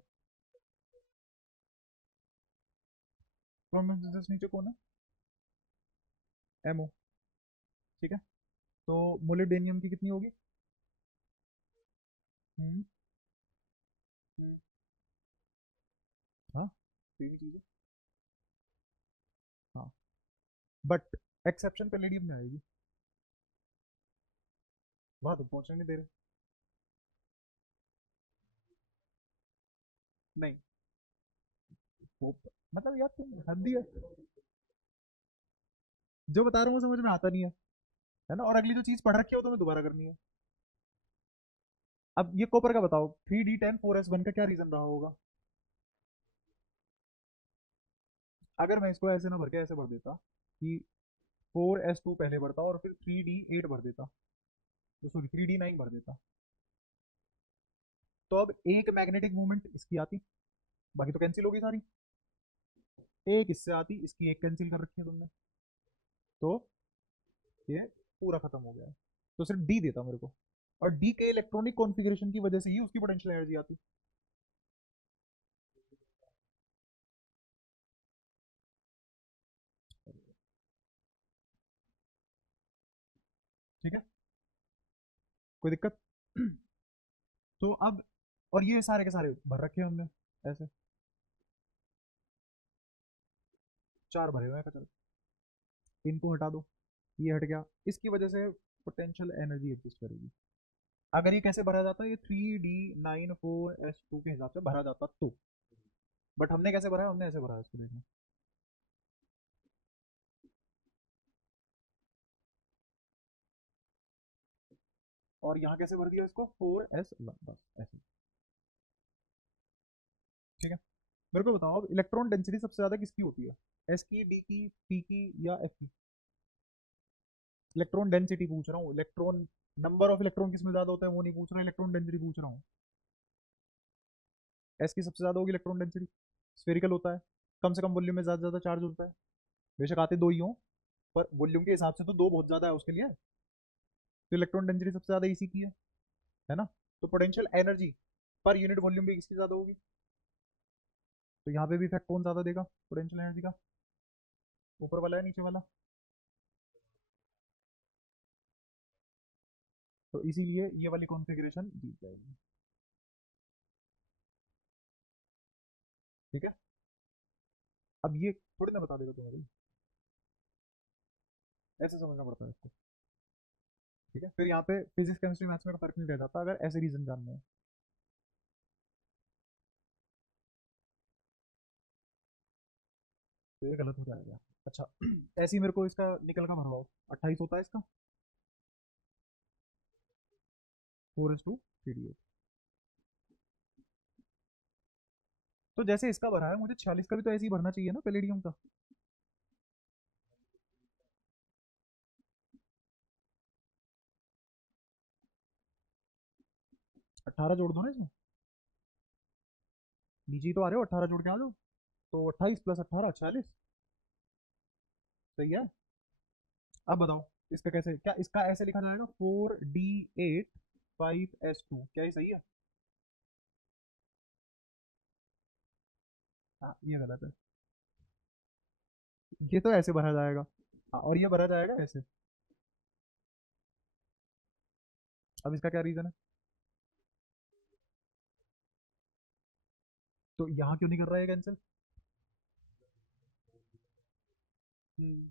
कौन बिजनेस नीचे कौन है, एमओ, ठीक है। तो मोलिडेनियम की कितनी होगी, हम्म हम्म, हाँ, सेम ही चीज़ है, हाँ, बट एक्सेप्शन पैलेडियम में आएगी, वहां तो पहुंचने नहीं दे रहे, नहीं, वो, मतलब यार तुम हद ही है, जो बता रहा हूँ वो समझ में आता नहीं है ना, और अगली जो चीज पढ़ रखी है वो तुम्हें दोबारा करनी है। अब ये कॉपर का बताओ, 3d10 4s1 का क्या रीजन रहा होगा, अगर मैं इसको ऐसे ना भर के ऐसे भर देता कि 4s2 पहले भरता और फिर 3d8 भर देता, तो सॉरी 3d9 भर देता। तो अब एक मैग्नेटिक मूवमेंट इसकी आती, बाकी तो कैंसिल होगी सारी। एक इससे आती, इसकी एक कैंसिल कर रखी है तुमने, तो ये पूरा खत्म हो गया है। तो सिर्फ डी देता मेरे को, और डी के इलेक्ट्रॉनिक कॉन्फ़िगरेशन की वजह से ही उसकी पोटेंशियल एनर्जी आती। ठीक है, कोई दिक्कत? तो अब, और ये सारे के सारे भर रखे हैं हमने ऐसे, चार भरे हुए हैं कचरे, इनको हटा दो, ये हट गया, इसकी वजह से पोटेंशियल एनर्जी एग्जिस्ट करेगी। अगर ये कैसे भरा जाता है, ये 3d9 4s2 के हिसाब से भरा जाता तो, बट हमने कैसे भरा है, हमने ऐसे भरा है, इसको देखना। और यहाँ कैसे भर दिया इसको, 4s1, बस ऐसे। ठीक है, मेरे को बताओ अब इलेक्ट्रॉन डेंसिटी सबसे ज्यादा किसकी होती है, एस की, डी की, पी की, या एफ की? इलेक्ट्रॉन डेंसिटी पूछ रहा हूँ, इलेक्ट्रॉन नंबर ऑफ इलेक्ट्रॉन किसमें ज्यादा होता है वो नहीं पूछ रहा, इलेक्ट्रॉन डेंसिटी पूछ रहा हूँ। एस की सबसे ज्यादा होगी इलेक्ट्रॉन डेंसिटी, स्फेरिकल होता है, कम से कम वॉल्यूम में ज्यादा ज्यादा चार्ज होता है, बेशक आते दो ही हो, पर वॉल्यूम के हिसाब से तो दो बहुत ज्यादा है उसके लिए, तो इलेक्ट्रॉन डेंसिटी सबसे ज्यादा इसी की है ना? तो potential energy per unit volume भी किसकी ज्यादा होगी, तो यहाँ पे भी इफेक्ट कौन ज्यादा देगा पोटेंशियल एनर्जी का, ऊपर वाला है नीचे वाला? तो इसीलिए ये वाली कॉन्फ़िगरेशन दी जाएगी। ठीक है, अब ये थोड़ी ना बता देगा तुम्हें, ऐसे समझना पड़ता है इसको। ठीक है, फिर यहाँ पे फिजिक्स केमिस्ट्री मैथ्स में फर्क नहीं रह जाता अगर ऐसे रीजन जानने हैं। तो ये गलत हो जाएगा। अच्छा, ऐसे ही मेरे को इसका निकल का भरवाओ, 28 होता है इसका, 4s2 3d8। तो जैसे इसका भरा है, मुझे 46 का भी तो ऐसे ही भरना चाहिए ना पैलेडियम का। 18 जोड़ दो ना इसमें, नीचे ही तो आ रहे हो, 18 जोड़ के आ जाओ, तो 28 + 18 46। सही है। अब बताओ इसका कैसे, क्या इसका ऐसे लिखा जाएगा, 4d8 5s2, क्या ये सही है? हाँ, ये गलत है, ये तो ऐसे भरा जाएगा। हाँ, और ये भरा जाएगा ऐसे। अब इसका क्या रीजन है, तो यहाँ क्यों नहीं कर रहा है कैंसिल? हम्म।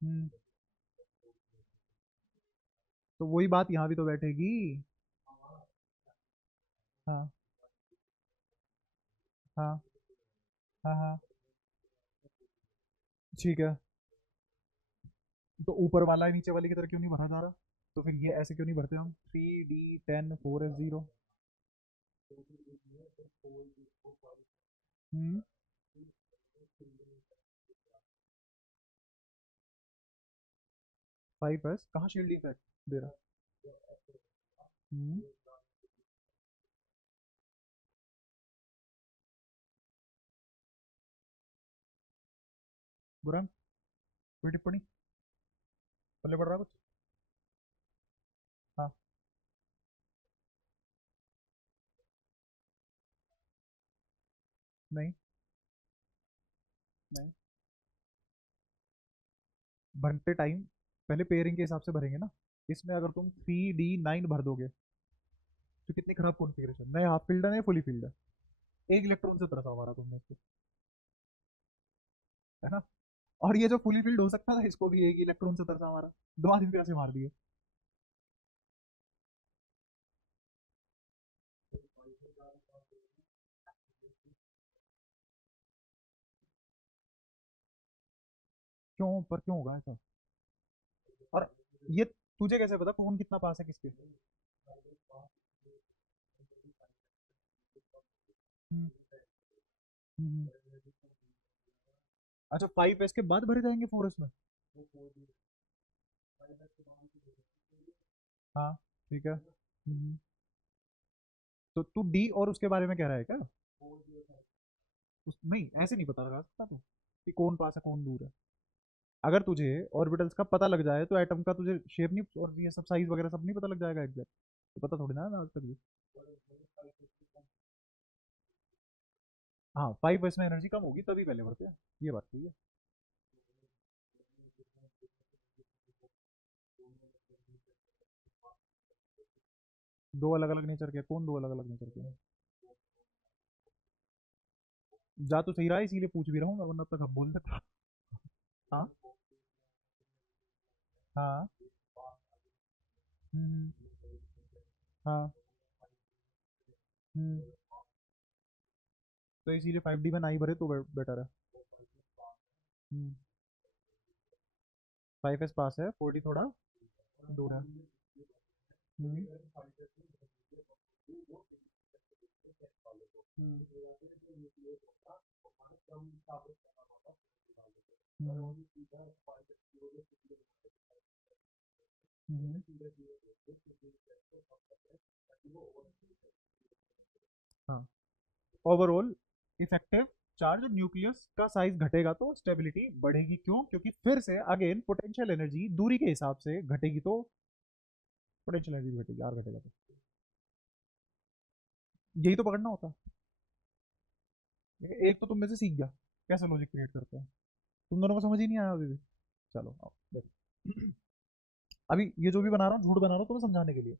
हम्म। तो वही बात यहाँ भी तो बैठेगी। हाँ। हाँ। हाँ। हाँ। ठीक है, तो ऊपर वाला है, नीचे वाले की तरह क्यों नहीं भरा जा रहा? तो फिर ये ऐसे क्यों नहीं भरते हम, 3d10 4s0? हम्म। 5s कहाँ शील्ड इफेक्ट दे रहा? हम्म। बुरा, कोई टिप्पणी, पल्ले पड़ रहा कुछ? हाँ। नहीं। नहीं, भरते टाइम पहले पेयरिंग के हिसाब से भरेंगे ना, इसमें अगर तुम 3d9 भर दोगे, तो कितनी खराब कॉन्फ़िगरेशन, नए हाफ फील्ड है, नए फुली फील्ड है, एक इलेक्ट्रॉन से तरसा मारा तुमने इसको, है ना? और ये जो फुली फील्ड हो सकता था, इसको भी एक इलेक्ट्रॉन से तरसा मारा, दो आदमी पे ऐसे मार दिए। क्यों, पर क्यों होगा ऐसा? और ये तुझे कैसे पता कौन कितना पास है किसके? हम्म। हम्म। अच्छा 5s के बाद भरे जाएंगे 4s में। हाँ ठीक है। तो तू डी और उसके बारे में कह रहा है क्या? नहीं ऐसे नहीं पता लगा सकता तो कि कौन पास है कौन दूर है। अगर तुझे ऑर्बिटल्स का पता लग जाए तो एटम का तुझे शेप नहीं और ये सब साइज वगैरह सब नहीं पता लग जाएगा एग्जैक्ट। तो पता थोड़ी ना है आज तक भी। हाँ 5s में एनर्जी कम होगी तभी पहले बढ़ते हैं। ये बात सही है। दो अलग अलग नेचर के कौन दो अलग अलग नेचर के हैं? जा तो सही रहा है इसीलिए पूछ भी रहा हूँ वरना तक अब बोल देता। हाँ हाँ। हम्म, हाँ। हम्म, तो इसीलिए 5D में ना ही भरे तो बेटर है। हम्म, 5s पास है 4D थोड़ा दूर है। हम्म, हम्म, हम्म, हम्म, हाँ। ओवरऑल इफेक्टिव चार्ज न्यूक्लियस का साइज घटेगा तो स्टेबिलिटी बढ़ेगी क्यों? क्योंकि फिर से अगेन पोटेंशियल एनर्जी दूरी के हिसाब से घटेगी तो पोटेंशियल एनर्जी भी घटेगी और घटेगा तो यही तो पकड़ना होता है। एक तो तुम में से सीख गया कैसे लॉजिक क्रिएट करते हैं। तुम दोनों को समझ ही नहीं आया अभी भी। चलो आओ देखो। अभी ये जो भी बना रहा हूँ झूठ बना रहा हूँ तुम्हें समझाने के लिए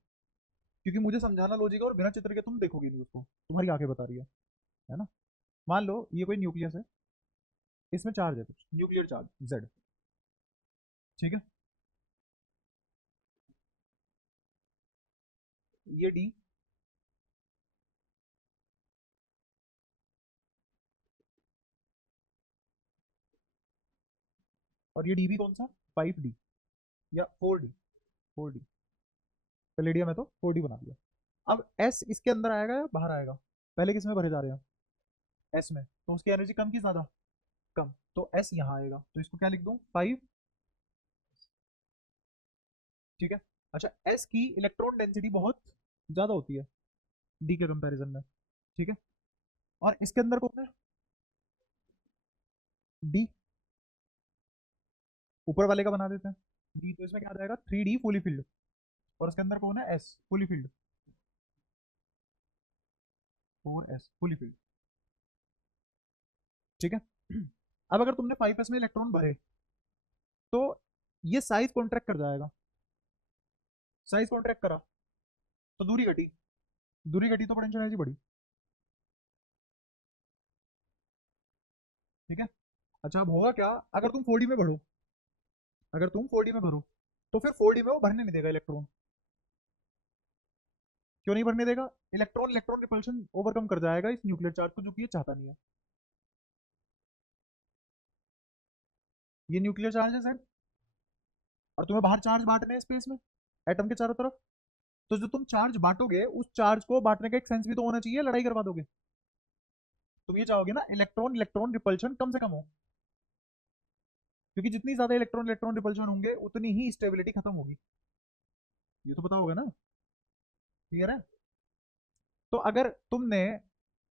क्योंकि मुझे समझाना लॉजिक है और बिना चित्र के तुम देखोगे नहीं उसको तुम्हारी आंखें बता रही है ना। मान लो ये कोई न्यूक्लियस है इसमें चार्ज है कुछ न्यूक्लियर चार्ज जेड। ठीक है। ये डी और ये डी भी कौन सा 5D या 4D 4D पैलेडियम है तो 4D बना दिया। अब एस इसके अंदर आएगा या बाहर आएगा? पहले किस में भरे जा रहे हैं? एस में तो उसकी एनर्जी कम की ज्यादा? कम तो एस यहाँ आएगा तो इसको क्या लिख दूं 5। ठीक है। अच्छा एस की इलेक्ट्रॉन डेंसिटी बहुत ज्यादा होती है डी के कंपैरिजन में। ठीक है। और इसके अंदर कौन है? डी ऊपर वाले का बना देते हैं। डी तो इसमें क्या आ जाएगा 3D फुली फिल्ड और इसके अंदर कौन है S fully filled 4s fully filled. ठीक है। अब अगर तुमने 5s में इलेक्ट्रॉन भरे तो ये साइज कॉन्ट्रैक्ट कर जाएगा। साइज कॉन्ट्रैक्ट करा तो दूरी घटी। दूरी घटी तो पोटेंशियल एनर्जी बढ़ी। ठीक है। अच्छा अब होगा क्या अगर तुम 4D में बढ़ो? अगर तुम 4D में भरो तो फिर 4D में वो भरने नहीं देगा इलेक्ट्रॉन। क्यों नहीं भरने देगा? इलेक्ट्रॉन इलेक्ट्रॉन रिपल्शन ओवरकम कर जाएगा इस न्यूक्लियर चार्ज को जो कि ये चाहता नहीं है। ये न्यूक्लियर चार्ज है सर और तुम्हें बाहर चार्ज बांटने हैं स्पेस में एटम के चारों तरफ। तो जो तुम चार्ज बांटोगे उस चार्ज को बांटने का एक सेंस भी तो होना चाहिए लड़ाई करवा दोगे। तुम ये चाहोगे ना इलेक्ट्रॉन इलेक्ट्रॉन रिपल्शन कम से कम हो क्योंकि जितनी ज्यादा इलेक्ट्रॉन इलेक्ट्रॉन रिपल्शन होंगे उतनी ही स्टेबिलिटी खत्म होगी। ये तो पता होगा ना। क्लियर है। तो अगर तुमने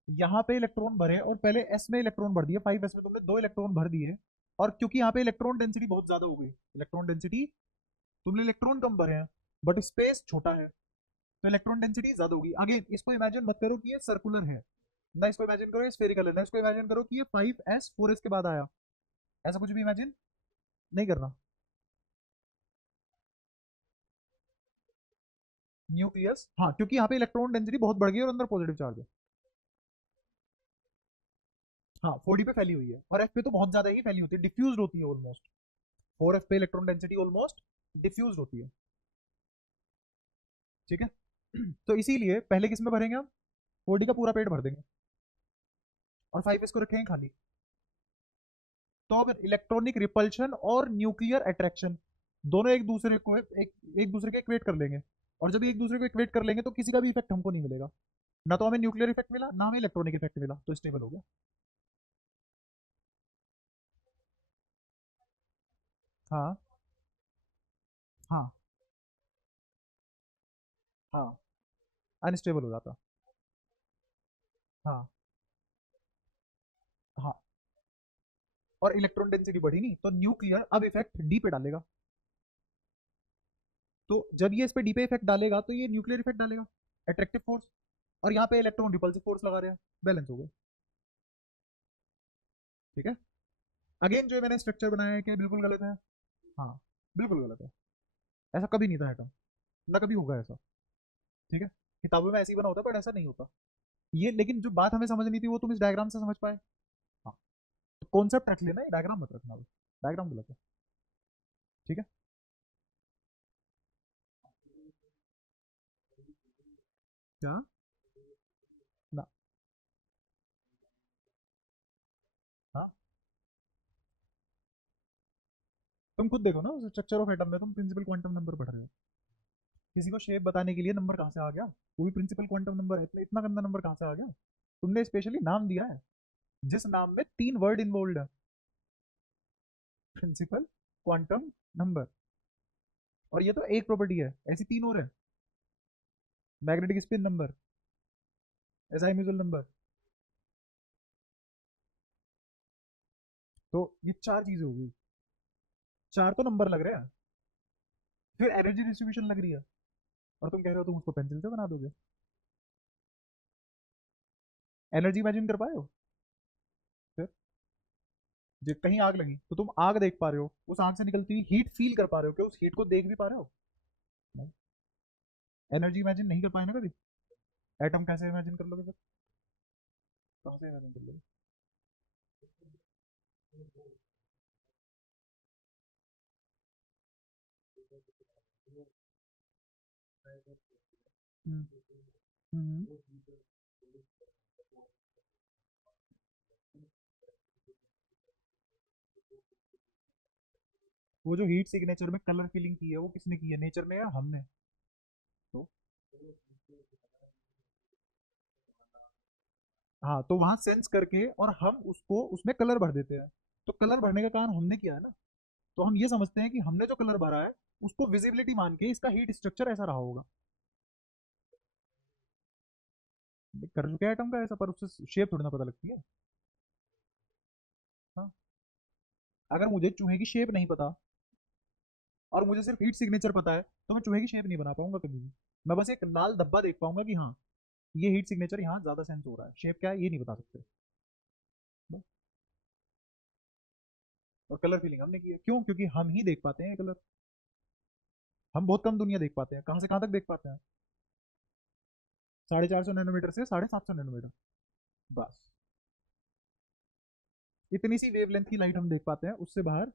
यहाँ पे इलेक्ट्रॉन भरे और पहले एस में इलेक्ट्रॉन भर दिए 5s में तुमने दो इलेक्ट्रॉन भर दिए और क्योंकि यहाँ पे इलेक्ट्रॉन डेंसिटी बहुत ज्यादा हो गई इलेक्ट्रॉन डेंसिटी तुमने इलेक्ट्रॉन कम भरे हैं बट स्पेस छोटा है तो इलेक्ट्रॉन डेंसिटी ज्यादा होगी। आगे इसको इमेजिन मत करो कि ये सर्कुलर है ना इसको इमेजिन करो ये स्फेरिकल है ना इसको इमेजिन करो कि ये 5s 4s के बाद आया। ऐसा कुछ भी इमेजिन नहीं करना। न्यूक्लियस हाँ क्योंकि यहाँ पे इलेक्ट्रॉन डेंसिटी बहुत बढ़ गई और अंदर पॉजिटिव चार्ज है। हाँ 4D पे फैली हुई है और एफ पे तो बहुत ज्यादा ही फैली होती है डिफ्यूज होती है ऑलमोस्ट। 4f पे इलेक्ट्रॉन डेंसिटी ऑलमोस्ट डिफ्यूज होती है। ठीक है। तो इसीलिए पहले किस में भरेंगे हम? 4D का पूरा पेट भर देंगे और 5s को रखेंगे खाली। तो अब इलेक्ट्रॉनिक रिपल्शन और न्यूक्लियर अट्रैक्शन दोनों एक दूसरे के इक्वेट कर लेंगे और जब एक दूसरे को इक्वेट कर लेंगे तो किसी का भी इफेक्ट हमको नहीं मिलेगा। ना तो हमें न्यूक्लियर इफेक्ट मिला ना हमें इलेक्ट्रॉनिक इफेक्ट मिला तो स्टेबल हो गया। हाँ हाँ हाँ, अनस्टेबल हो जाता। हाँ हाँ, और इलेक्ट्रॉन डेंसिटी बढ़ी नहीं तो न्यूक्लियर अब इफेक्ट डी पे डालेगा। तो जब ये इस पे डी पे इफेक्ट डालेगा तो ये न्यूक्लियर इफेक्ट डालेगा, अट्रैक्टिव फोर्स, और यहाँ पे इलेक्ट्रॉन रिपल्सिव फोर्स लगा रहे हैं, बैलेंस हो गया। ठीक है। अगेन जो मैंने स्ट्रक्चर बनाया है क्या बिल्कुल गलत है? हाँ, बिल्कुल गलत है। ऐसा कभी नहीं था एटम, ना कभी होगा ऐसा। ठीक है, किताबों में ऐसे ही बना होता है, बट ऐसा नहीं होता। ये लेकिन जो बात हमें समझनी थी वो तुम इस डायग्राम से समझ पाए। हाँ, तो कॉन्सेप्ट रख लेना, डायग्राम मत रखना, डायग्राम गलत है। ठीक है। क्या? ना। हाँ, तुम खुद देखो ना, स्ट्रक्चर ऑफ एटम में तुम प्रिंसिपल क्वांटम नंबर पढ़ रहे हो, किसी को शेप बताने के लिए नंबर कहाँ से आ गया? वो भी प्रिंसिपल क्वांटम नंबर है, इतना इतना गंदा नंबर कहाँ से आ गया? तुमने स्पेशली नाम दिया है जिस नाम में 3 वर्ड इन्वॉल्व है, प्रिंसिपल क्वांटम नंबर। और ये तो एक प्रॉपर्टी है, ऐसी 3 और है, magnetic spin number, SI mutual number. तो ये 4 चीजें होगी, 4 तो नंबर लग रहे हैं, फिर एनर्जी डिस्ट्रीब्यूशन लग रही है, और तुम कह रहे हो तुम उसको पेंसिल से बना दोगे? एनर्जी इमेजिन कर पाए हो? फिर जो कहीं आग लगी तो तुम आग देख पा रहे हो, उस आग से निकलती हुई हीट फील कर पा रहे हो, क्या उस हीट को देख भी पा रहे हो? नहीं। एनर्जी इमेजिन नहीं कर पाए ना कभी। एटम कैसे इमेजिन कर लोगे फिर? कहाँ से इमेजिन कर लोगे? हम्म, हम्म। वो जो हीट सिग्नेचर में कलर फीलिंग की है वो किसने की है, नेचर ने या हमने? तो हाँ, तो वहां सेंस करके और हम उसको उसमें कलर भर देते हैं। तो कलर भरने का काम हमने किया है ना। तो हम ये समझते हैं कि हमने जो कलर भरा है उसको विजिबिलिटी मान के इसका हीट स्ट्रक्चर ऐसा रहा होगा। कर चुके हैं एटम का ऐसा, पर उससे शेप थोड़ी ना पता लगती है। हाँ, अगर मुझे चूहे की शेप नहीं पता और मुझे सिर्फ हीट सिग्नेचर पता है तो मैं चूहे की शेप नहीं बना पाऊंगा कभी भी। मैं बस एक लाल धब्बा देख पाऊंगा कि हाँ, ये हीट सिग्नेचर यहाँ ज्यादा सेंस हो रहा है, शेप क्या है ये नहीं बता सकते। बस। और कलर फीलिंग हमने की है, क्यों? क्योंकि हम ही देख पाते हैं कलर। हम बहुत कम दुनिया देख पाते हैं, कहाँ से कहाँ तक देख पाते हैं? 450 नैनोमीटर से 750 नैनोमीटर, बस। इतनी सी वेवलेंथ की लाइट हम देख पाते हैं, उससे बाहर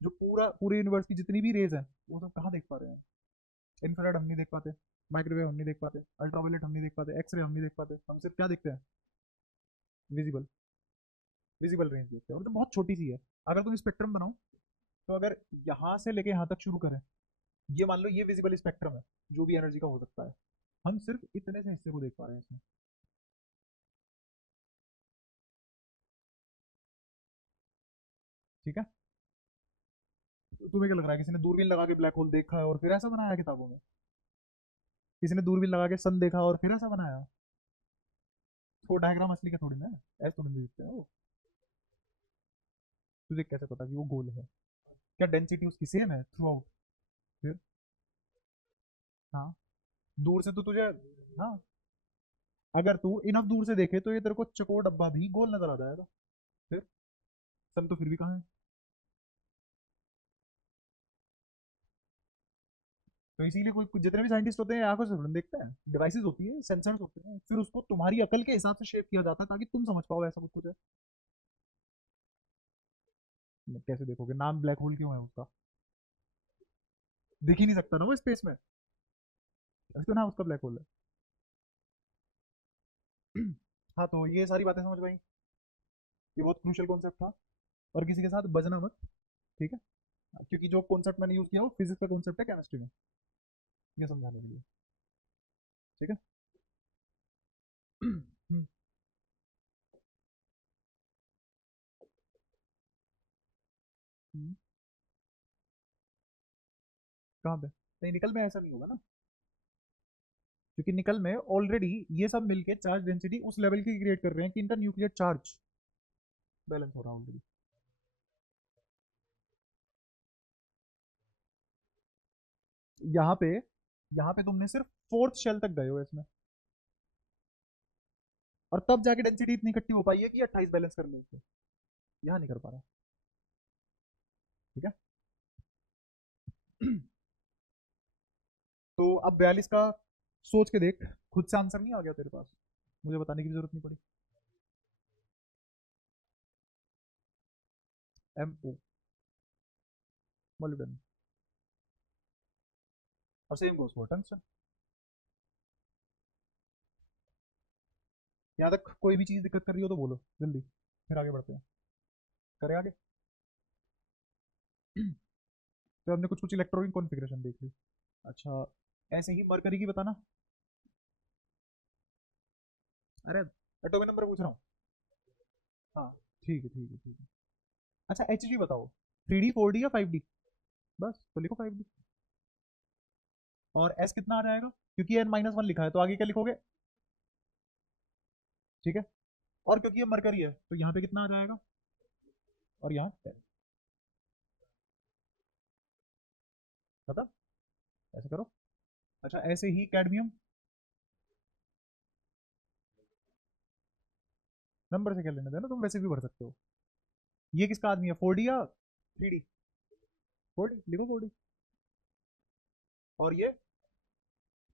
जो पूरे यूनिवर्स की जितनी भी रेज है वो सब कहाँ देख पा रहे हैं? इंफ्रारेड हम नहीं देख पाते, माइक्रोवेव हम नहीं देख पाते, अल्ट्रावायलेट हम नहीं देख पाते, एक्सरे हम नहीं देख पाते, हम सिर्फ क्या देखते हैं? विजिबल, विजिबल रेंज देखते हैं, और तो बहुत छोटी सी है। अगर तुम स्पेक्ट्रम बनाओ, तो अगर यहाँ से लेके यहाँ तक शुरू करें, ये मान लो ये विजिबल स्पेक्ट्रम है, जो भी एनर्जी का हो सकता है, हम सिर्फ इतने से हिस्से को देख पा रहे हैं इसमें। ठीक है। तो तुम्हें क्या लग रहा है किसी ने दूरबीन लगा के ब्लैक होल देखा है और फिर ऐसा बनाया किताबों में? किसी ने दूरबीन लगा के सन देखा और फिर ऐसा बनाया? तो डायग्राम असली का थोड़ी ना है, ऐसे थोड़ी ना दिखते हैं वो। तुझे कैसे पता कि वो गोल है? क्या डेंसिटी उसकी सेम है थ्रू आउट? फिर हाँ, दूर से तो तुझे, हाँ, अगर तू इनफ दूर से देखे तो ये तेरे को चकोर डब्बा भी गोल नजर आ जाएगा। फिर सन तो फिर भी कहाँ है? तो इसीलिए कोई जितने भी साइंटिस्ट होते हैं आंखों से थोड़ी ना देखते हैं, डिवाइसेस होती है, सेंसर्स होते हैं, फिर उसको तुम्हारी अकल के हिसाब से शेप किया जाता है ताकि तुम समझ पाओ ऐसा कुछ कुछ है। कैसे देखोगे? नाम ब्लैक होल क्यों है उसका? दिख ही नहीं सकता ना वो स्पेस में, ऐसे ना उसका ब्लैक होल है। हाँ, तो ये सारी बातें समझ पाई, ये बहुत क्रूशियल कॉन्सेप्ट था। और किसी के साथ बजना मत, ठीक है? क्योंकि जो कॉन्सेप्ट मैंने यूज किया वो फिजिक्स का कॉन्सेप्ट है केमिस्ट्री में, ये समझाने के लिए। ठीक है। हम्म, हम्म। कहाँ पे? नहीं, निकल में ऐसा नहीं होगा ना, क्योंकि निकल में ऑलरेडी ये सब मिलके चार्ज डेंसिटी उस लेवल की क्रिएट कर रहे हैं कि इनका न्यूक्लियर चार्ज बैलेंस हो रहा है ऑलरेडी। यहाँ पे यहाँ पे तुमने सिर्फ फोर्थ शेल तक गए हो इसमें, और तब जाके डेंसिटी इतनी इकट्ठी हो पाई है कि 28 बैलेंस करने से, यहाँ नहीं कर पा रहा। ठीक है। तो अब 42 का सोच के देख, खुद से आंसर नहीं आ गया तेरे पास, मुझे बताने की जरूरत नहीं पड़ी। MO मोलिब्डेनम, और सेम गोस फॉर टंगस्टन। यहाँ तक कोई भी चीज दिक्कत कर रही हो तो बोलो जल्दी, फिर आगे बढ़ते हैं। करें आगे। तो हमने कुछ कुछ इलेक्ट्रॉनिक कॉन्फ़िगरेशन देख ली। अच्छा, ऐसे ही मरकरी की बताना। अरे एटॉमिक नंबर पूछ रहा हूँ। हाँ, ठीक है ठीक है ठीक है। अच्छा, Hg बताओ, 3D 4D या 5D? बस तो लिखो 5D। और S कितना आ जाएगा, क्योंकि n-1 लिखा है तो आगे क्या लिखोगे? ठीक है। और क्योंकि ये मरकरी है तो यहाँ पे कितना आ जाएगा, और यहाँ 10। पता, ऐसे करो। अच्छा, ऐसे ही कैडमियम, नंबर से क्या लेना देना, तुम वैसे भी भर सकते हो। ये किसका आदमी है, 4D या 3D? 4D लिखो, 4D। और ये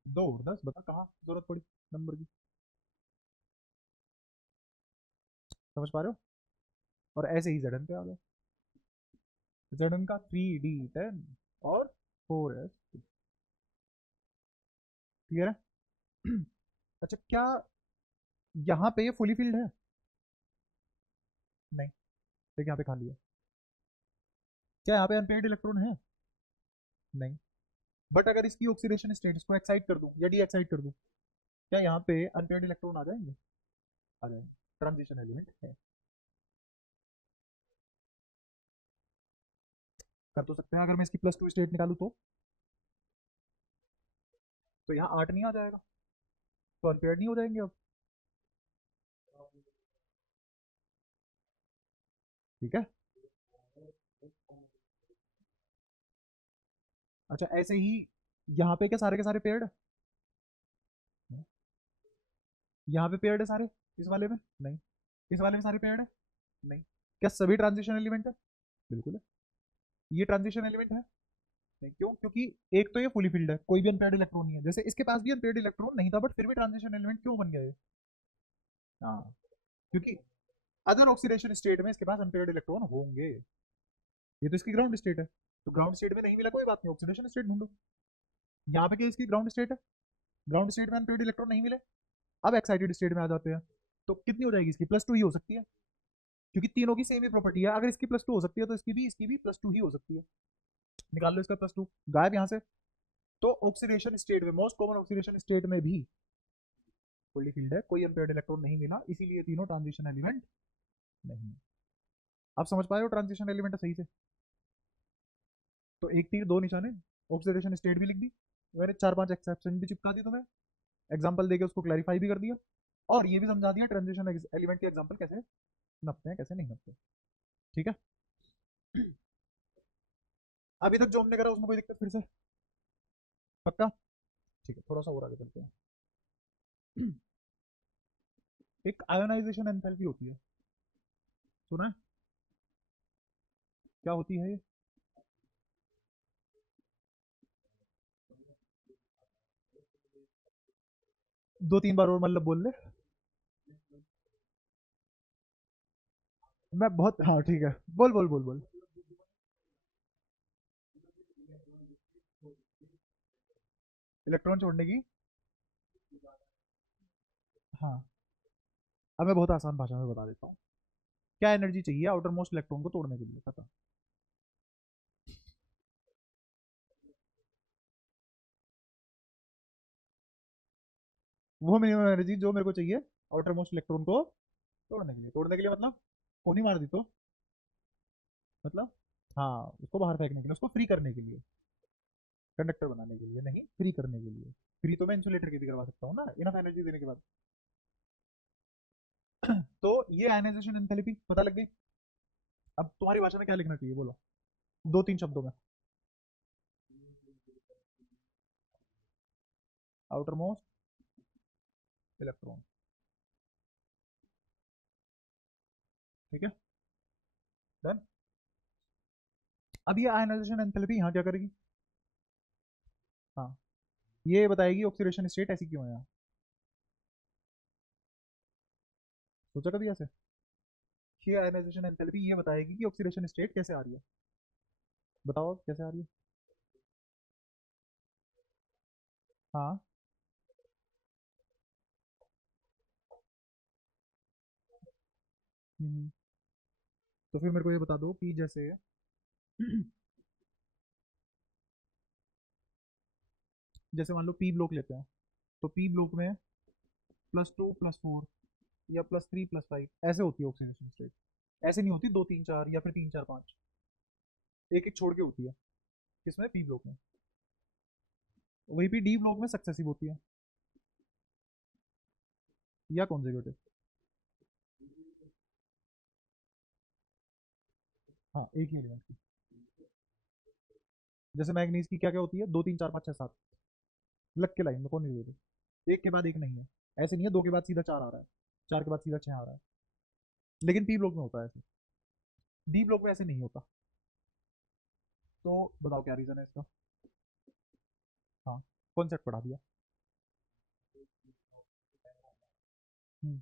2 10, बता कहाँ जरूरत पड़ी नंबर की, समझ पा रहे हो? और ऐसे ही Zn पे आ गए, Zn का 3D10 और 4s। क्लियर है? अच्छा, क्या यहाँ पे ये फुली फिल्ड है? नहीं, देखिए यहाँ पे खाली है। क्या यहाँ पे अनपेयर्ड इलेक्ट्रॉन है? नहीं। बट अगर इसकी ऑक्सीडेशन स्टेट को एक्साइट कर दूं या डी एक्साइट कर दूं, क्या यहाँ पे अनपेयर्ड इलेक्ट्रॉन आ जाएंगे? आ जाएंगे, ट्रांजिशन एलिमेंट है। कर तो सकते हैं, अगर मैं इसकी +2 स्टेट निकालूं तो यहाँ 8 नहीं आ जाएगा, तो अनपेयर्ड नहीं हो जाएंगे अब। ठीक है। अच्छा, ऐसे ही यहाँ पे क्या सारे के सारे पेयर्ड है? यहाँ पे पेयर्ड है सारे, इस वाले में नहीं, इस वाले में सारे पेयर्ड है नहीं। क्या सभी ट्रांजिशन एलिमेंट है? बिल्कुल है। ये ट्रांजिशन एलिमेंट है नहीं, क्यों? क्योंकि एक तो ये फुली फिल्ड है, कोई भी अनपेयर्ड इलेक्ट्रॉन नहीं है, जैसे इसके पास भी अनपेयर्ड इलेक्ट्रॉन नहीं था बट फिर भी ट्रांजिशन एलिमेंट क्यों बन गया ये? हाँ, क्योंकि अदर ऑक्सीडेशन स्टेट में इसके पास अनपेयर्ड इलेक्ट्रॉन होंगे। ये तो इसकी ग्राउंड स्टेट है, तो ग्राउंड स्टेट में नहीं मिला कोई बात नहीं, ऑक्सीडेशन स्टेट ढूंढो। यहाँ पे क्या इसकी ग्राउंड स्टेट है, ग्राउंड स्टेट में अनपेयर्ड इलेक्ट्रॉन नहीं मिले, अब एक्साइटेड स्टेट में आ जाते हैं, तो कितनी हो जाएगी इसकी? +2 ही हो सकती है, क्योंकि तीनों की सेम ही प्रॉपर्टी है। अगर इसकी +2 हो सकती है तो इसकी भी +2 ही हो सकती है। निकाल लो इसका +2, गायब यहाँ से। तो ऑक्सीडेशन स्टेट में, मोस्ट कॉमन ऑक्सीडेशन स्टेट में भी फुल्ली फिल्ड है, कोई अनपेयर्ड इलेक्ट्रॉन नहीं मिला, इसीलिए तीनों ट्रांजिशन एलिमेंट नहीं है। आप समझ पाए हो ट्रांजिशन एलिमेंट है सही से? तो एक तीर दो निशाने, ऑक्सीडेशन स्टेट भी लिख दी, मैंने 4 5 एक्सेप्शन भी चिपका दी तुम्हें, एग्जाम्पल देके उसको क्लैरिफाई भी कर दिया, और ये भी समझा दिया ट्रांजिशन एलिमेंट के एग्जाम्पल कैसे नपते हैं कैसे नहीं नपते। ठीक है। अभी तक जो हमने करा उसमें कोई दिक्कत फिर से? पक्का? ठीक है, थोड़ा सा और आगे चलते हैं। एक आयोनाइजेशन एंथैल्पी होती है, सुना है? क्या होती है ये? 2 3 बार और मतलब बोल ले। मैं बहुत, हाँ ठीक है, बोल बोल बोल बोल। इलेक्ट्रॉन छोड़ने की, हाँ, अब मैं बहुत आसान भाषा में बता देता हूँ। क्या एनर्जी चाहिए आउटर मोस्ट इलेक्ट्रॉन को तोड़ने के लिए, पता? वो मिनिमम एनर्जी जो मेरे को चाहिए आउटर मोस्ट इलेक्ट्रॉन को तोड़ने के लिए मतलब कोनी मार दी तो, मतलब हाँ, उसको बाहर फेंकने के लिए, उसको फ्री करने के लिए। कंडक्टर बनाने के लिए नहीं, फ्री करने के लिए। फ्री तो मैं इंसुलेटर की भी करवा सकता हूँ ना, इनफ एनर्जी देने के बाद। तो ये आयनाइजेशन एंथैल्पी पता लग गई। अब तुम्हारी भाषा में क्या लिखना चाहिए बोलो, दो तीन शब्दों में। Outer most electron. ठीक है, डन। अब ये आयनाइजेशन एंथैल्पी यहाँ क्या करेगी? हाँ, ये बताएगी ऑक्सीडेशन स्टेट ऐसी क्यों है यहाँ। सोचा कभी ऐसे? ये आयनाइजेशन एंथैल्पी ये बताएगी कि ऑक्सीडेशन स्टेट कैसे आ रही है। बताओ कैसे आ रही है। हाँ। हम्म, तो फिर मेरे को ये बता दो कि जैसे जैसे मान लो पी ब्लॉक लेते हैं, तो पी ब्लॉक में +2 +4 या +3 +5 ऐसे होती है ऑक्सीडेशन स्टेट। ऐसे नहीं होती 2 3 4 या फिर 3 4 5, एक एक छोड़ के होती है। किसमें? पी ब्लॉक में। वही भी डी ब्लॉक में सक्सेसिव होती है या कॉन्जिक्यूटिव। हाँ, एक ही एलिमेंट की। जैसे मैग्नीज की क्या क्या होती है, 2 3 4 5 6 7, लग के लाइन में कौन नहीं देते, एक के बाद एक नहीं है। ऐसे नहीं है दो के बाद सीधा चार आ रहा है, चार के बाद सीधा छह आ रहा है, लेकिन पी ब्लॉक में होता है ऐसे। डी ब्लॉक में ऐसे नहीं होता। तो बताओ क्या रीजन है इसका। हाँ, कॉन्सेप्ट पढ़ा दिया। हम्म,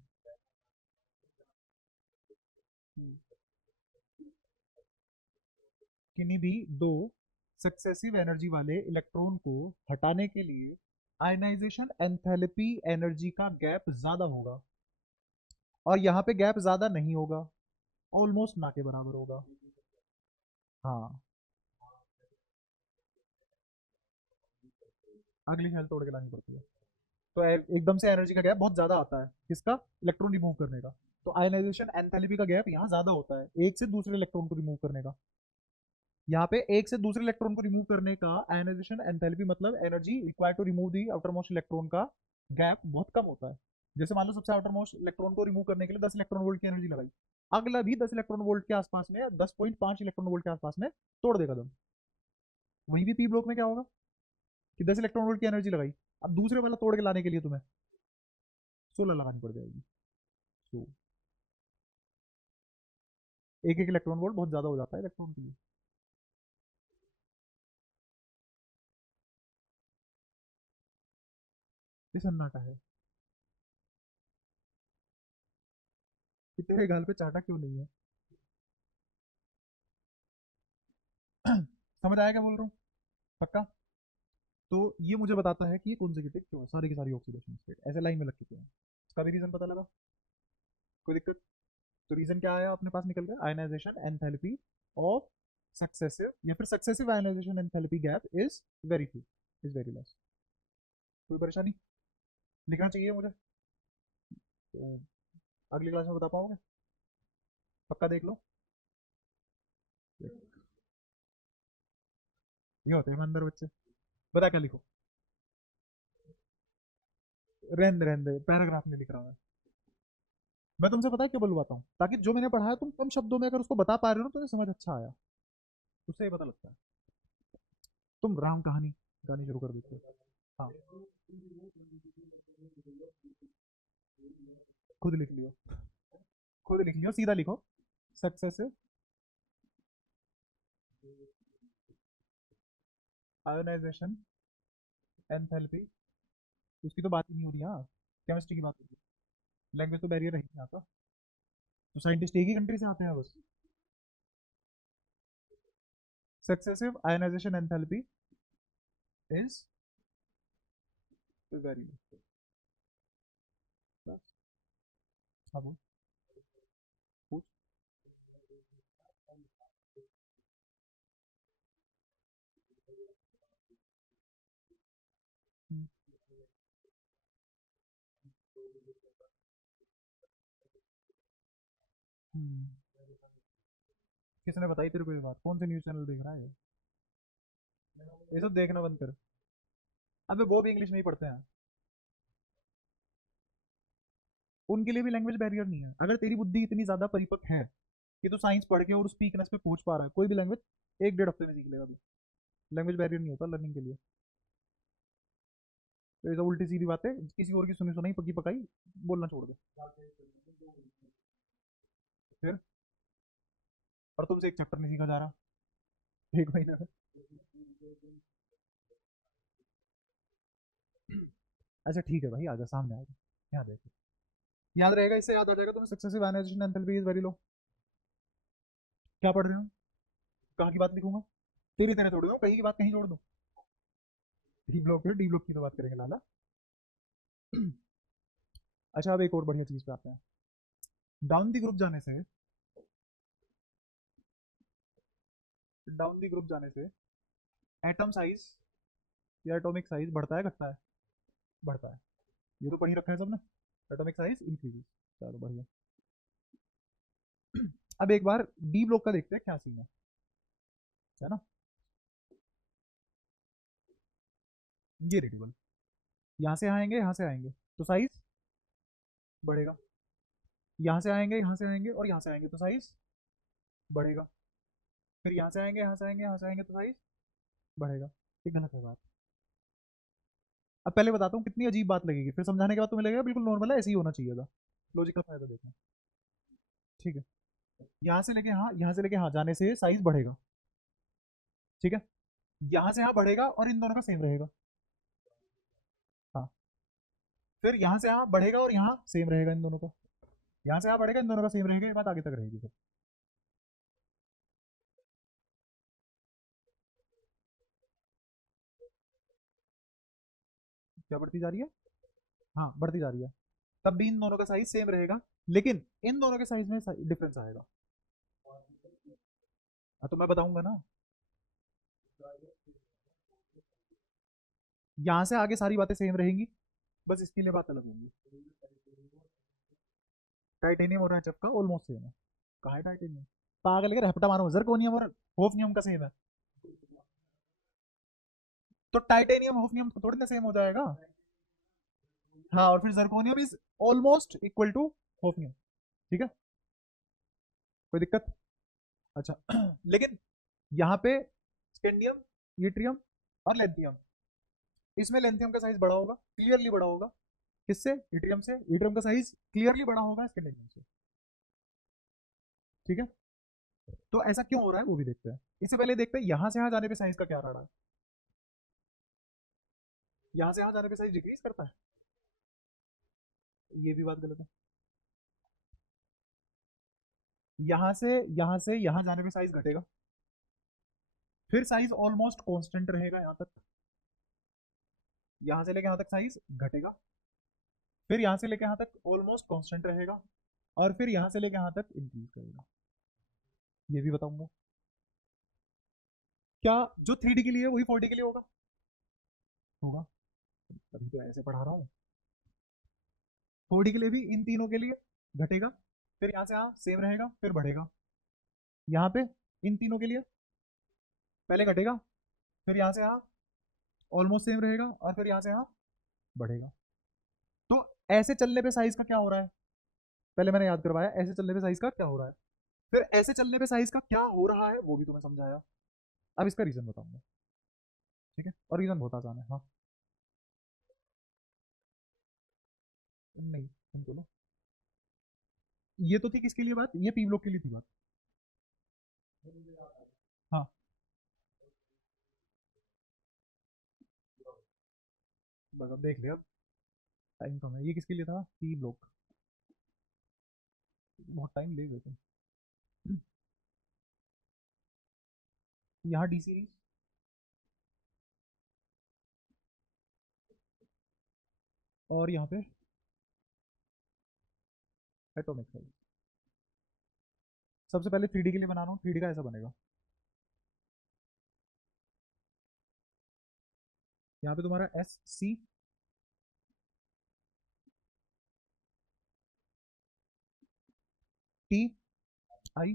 हम्म। किन्हीं भी दो सक्सेसिव एनर्जी वाले इलेक्ट्रॉन को हटाने के लिए आयनाइजेशन एंथैल्पी एनर्जी का गैप ज्यादा होगा, और यहाँ पे गैप ज्यादा नहीं होगा, ऑलमोस्ट ना के बराबर होगा। हाँ, अगली शेल तोड़ के लानी पड़ती है। तो एकदम से एनर्जी का गैप बहुत ज्यादा आता है, किसका? इलेक्ट्रॉन रिमूव करने का। तो आयनाइजेशन एंथैल्पी का गैप यहाँ ज्यादा होता है एक से दूसरे इलेक्ट्रॉन को रिमूव करने का। यहाँ पे एक से दूसरे इलेक्ट्रॉन को रिमूव करने का आयनाइजेशन एंथैल्पी मतलब energy required to remove the outermost electron का गैप बहुत कम होता है। जैसे मान लो सबसे आउटर मोस्ट इलेक्ट्रॉन को रिमूव करने के लिए 10 इलेक्ट्रॉन वोल्ट की एनर्जी लगाई, अगला भी 10 इलेक्ट्रॉन वोल्ट के आसपास में, 10.5 इलेक्ट्रॉन वोल्ट के आसपास में तोड़ देगा दम। वहीं भी पी ब्लॉक में क्या होगा कि 10 इलेक्ट्रॉन वोल्ट की एनर्जी लगाई, अब दूसरे वाला तोड़ के लाने के लिए तुम्हें 16 लगानी पड़ जाएगी। तो एक एक इलेक्ट्रॉन वोल्ट बहुत ज्यादा हो जाता है इलेक्ट्रॉन के लिए। ये सन्नाटा है कि तेरे गाल पे चाटा क्यों नहीं है। समझ आया क्या बोल रहा हूँ? पक्का? तो ये मुझे बताता है कि ये कॉन्जिक्यूटिव क्यों है, सारी की सारी ऑक्सीडेशन स्टेट ऐसे लाइन में लग चुके हैं। इसका भी रीजन पता लगा? कोई दिक्कत? तो रीजन क्या आया अपने पास निकल गया, आयनाइजेशन एंथैल्पी ऑफ सक्सेसिव या फिर successive ionisation enthalpy gap is very few, is very less. कोई परेशानी? लिखना चाहिए मुझे तो अगली क्लास में बता पाओगे? पक्का देख लो। ये होते हैं ईमानदार बच्चे। बता क्या लिखो? रहने दे, पैराग्राफ में लिख रहा हूँ मैं तुमसे पता है क्यों बुलवाता हूँ, ताकि जो मैंने पढ़ा है तुम कम शब्दों में अगर उसको बता पा रहे हो ना, तो तुम्हें समझ अच्छा आया, उससे ये पता लगता है। तुम राम कहानी गानी शुरू कर देते हो। हाँ, खुद लिख लियो, खुद लिख लियो, सीधा लिखो। सक्सेसिव आयोनाइजेशन एंथैल्पी, उसकी तो बात ही नहीं हो रही। हाँ, केमिस्ट्री की बात हो रही है, लैंग्वेज तो बैरियर है ही नहीं आता। तो साइंटिस्ट एक ही कंट्री से आते हैं बस। Successive ionisation enthalpy is very, बस। हाँ बोल, पूछ। हम्म, हम्म। किसने बताई तेरे को ये बात, कौन से न्यूज़ चैनल देख रहा है? ये सब देखना बंद कर। अबे वो भी इंग्लिश में ही पढ़ते हैं। उनके लिए भी लैंग्वेज बैरियर नहीं है। अगर तेरी बुद्धि इतनी ज्यादा परिपक्व है कि तू साइंस पढ़ के और उस पीकनेस पे पहुंच पा रहा है, कोई भी लैंग्वेज 1 डेढ़ हफ्ते में सीख लेगा तू। लैंग्वेज बैरियर नहीं होता लर्निंग के लिए। तो ये सब उल्टी सीधी बातें किसी और की सुनी सुनाई पकी पकाई बोलना छोड़ दे। फिर और तुमसे एक चैप्टर नहीं सीखा जा रहा 1 महीने में। अच्छा ठीक है भाई, आजा सामने आजा। याद है, याद रहेगा, इससे याद आ जाएगा तुम्हें। Successive analysation enthalpy is very low. क्या पढ़ रहे हो? कहाँ की बात लिखूंगा? तेरी तरह थोड़ी हो, कहीं की बात कहीं जोड़ दो। डी ब्लॉक है, डी ब्लॉक की तो बात करेंगे लाला। अच्छा अब एक और बढ़िया चीज पे आते हैं। डाउन दी ग्रुप जाने से, डाउन दी ग्रुप जाने से एटम साइज या एटॉमिक साइज बढ़ता है घटता है? बढ़ता है। ये तो पढ़ ही रखा है सबने। Atomic size increase. चलो बढ़िया। अब एक बार डी ब्लॉक का देखते हैं क्या सीन है ना। ये रेडिबल यहाँ से आएंगे यहाँ से आएंगे तो साइज बढ़ेगा। यहाँ से आएंगे और यहाँ से आएंगे तो साइज बढ़ेगा। फिर यहाँ से आएंगे यहाँ से आएंगे यहाँ से आएंगे तो साइज बढ़ेगा। ये गलत है बात। अब पहले बताता हूँ कितनी अजीब बात लगेगी, फिर समझाने के बाद तुम्हें लगेगा बिल्कुल नॉर्मल है, ऐसे ही होना चाहिए था। लॉजिकल फायदा देखना। ठीक है। यहाँ से लेके हाँ, यहाँ से लेके हाँ जाने से साइज बढ़ेगा। ठीक है। यहाँ से यहाँ बढ़ेगा और इन दोनों का सेम रहेगा। हाँ। फिर यहाँ से यहाँ बढ़ेगा और यहाँ सेम रहेगा इन दोनों का। यहाँ से यहाँ बढ़ेगा, इन दोनों का सेम रहेगा, ये बात आगे तक रहेगी फिर। क्या बढ़ती जा रही है? हाँ बढ़ती जा रही है। तब भी इन दोनों का साइज सेम रहेगा, लेकिन इन दोनों के साइज में डिफरेंस आएगा। हाँ तो मैं बताऊंगा ना। यहाँ से आगे सारी बातें सेम रहेंगी, बस इसके लिए बात अलग होंगी। टाइटेनियम और एचएफ का ऑलमोस्ट सेम है। कहाँ है टाइटेनियम? पागल के रपटा मारो, जर्कोनियम और होफनियम का सेम है। तो टाइटेनियम होफनियम तो थोड़ी ना सेम हो जाएगा। हाँ और फिर zirconium is almost equal to hafnium. ठीक है। कोई दिक्कत? अच्छा लेकिन यहाँ पे स्कैंडियम, यूट्रियम और लेंथियम, इसमें लेंथियम का साइज बड़ा होगा, क्लियरली बड़ा होगा। किससे? यूट्रियम से। यूट्रियम का साइज क्लियरली बड़ा होगा स्कैंडियम से। ठीक है। तो ऐसा क्यों हो रहा है वो भी देखते हैं। इससे पहले देखते हैं यहाँ से यहाँ जाने पे साइज का क्या रहा है। यहाँ से यहाँ जाने पे साइज डिक्रीज करता है, ये भी बात गलत है। यहाँ से यहाँ जाने पे साइज घटेगा, फिर साइज ऑलमोस्ट कांस्टेंट रहेगा यहाँ तक। यहाँ से लेके यहाँ तक साइज घटेगा, फिर यहाँ से लेके यहाँ तक ऑलमोस्ट कांस्टेंट रहेगा, और फिर यहाँ से लेके यहाँ तक इंक्रीज करेगा। ये भी बताऊंगा। क्या जो 3D के लिए वही 4D के लिए होगा? होगा। तभी तो ऐसे पढ़ा रहा हूँ। 4D के लिए भी इन तीनों के लिए घटेगा, फिर यहाँ से यहाँ सेम रहेगा, फिर बढ़ेगा। यहाँ पे इन तीनों के लिए पहले घटेगा, फिर यहाँ से यहाँ ऑलमोस्ट सेम रहेगा, और फिर यहाँ से यहाँ बढ़ेगा। तो ऐसे चलने पे साइज का क्या हो रहा है? पहले मैंने याद करवाया ऐसे चलने पे साइज का क्या हो रहा है, फिर ऐसे चलने पे साइज का क्या हो रहा है वो भी तुम्हें समझाया। अब इसका रीजन बताऊंगा। ठीक है, और रीजन बहुत आसान है। हाँ। नहीं सुन तो लो। ये तो थी किसके लिए बात, ये पी ब्लॉक के लिए थी बात। हाँ। बस अब देख ले अब। टाइम कम है, ये किसके लिए था? P block. बहुत टाइम ले गए तुम। यहाँ डी सीरीज और यहाँ पे एटॉमिक साइज। सबसे पहले 3D के लिए बना रहा हूँ, 3D का ऐसा बनेगा। यहाँ पे तुम्हारा एस सी टी आई,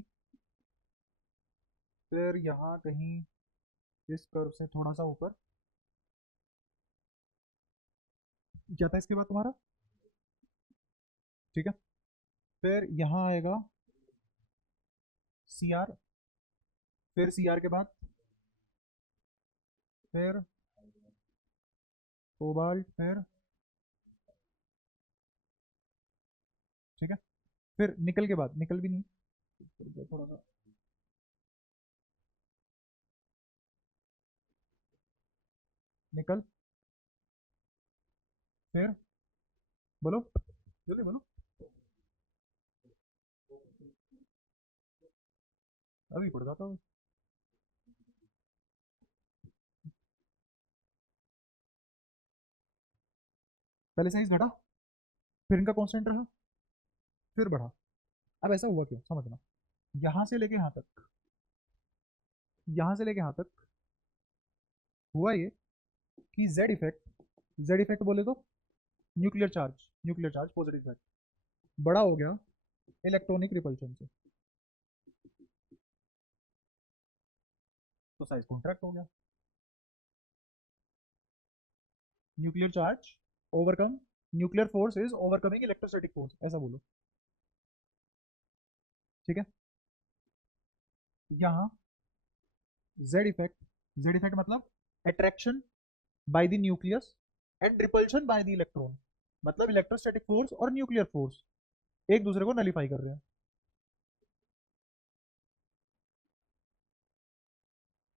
फिर यहाँ कहीं इस कर्व से थोड़ा सा ऊपर। क्या था इसके बाद तुम्हारा? ठीक है, फिर यहाँ आएगा सी आर, फिर सी आर के बाद फिर कोबाल्ट, फिर ठीक है, फिर निकल के बाद, निकल भी नहीं, थोड़ा सा निकल, फिर बोलो, जल्दी बोलो, अभी पढ़ जाता हूँ। पहले साइज घटा, फिर इनका कांस्टेंट रहा, फिर बढ़ा। अब ऐसा हुआ क्यों, समझना। यहां से लेके यहां तक, यहां से लेके यहां तक हुआ ये कि जेड इफेक्ट, जेड इफेक्ट बोले तो nuclear charge, nuclear charge positive effect बड़ा हो गया इलेक्ट्रॉनिक रिपल्शन से, तो साइज कॉन्ट्रैक्ट हो गया। Nuclear charge overcome, nuclear force is overcoming electrostatic force, ऐसा बोलो। ठीक है, यहाँ जेड इफेक्ट, जेड इफेक्ट मतलब attraction by the nucleus and repulsion by the electron, मतलब इलेक्ट्रोस्टैटिक फोर्स और न्यूक्लियर फोर्स एक दूसरे को नलीफाई कर रहे हैं,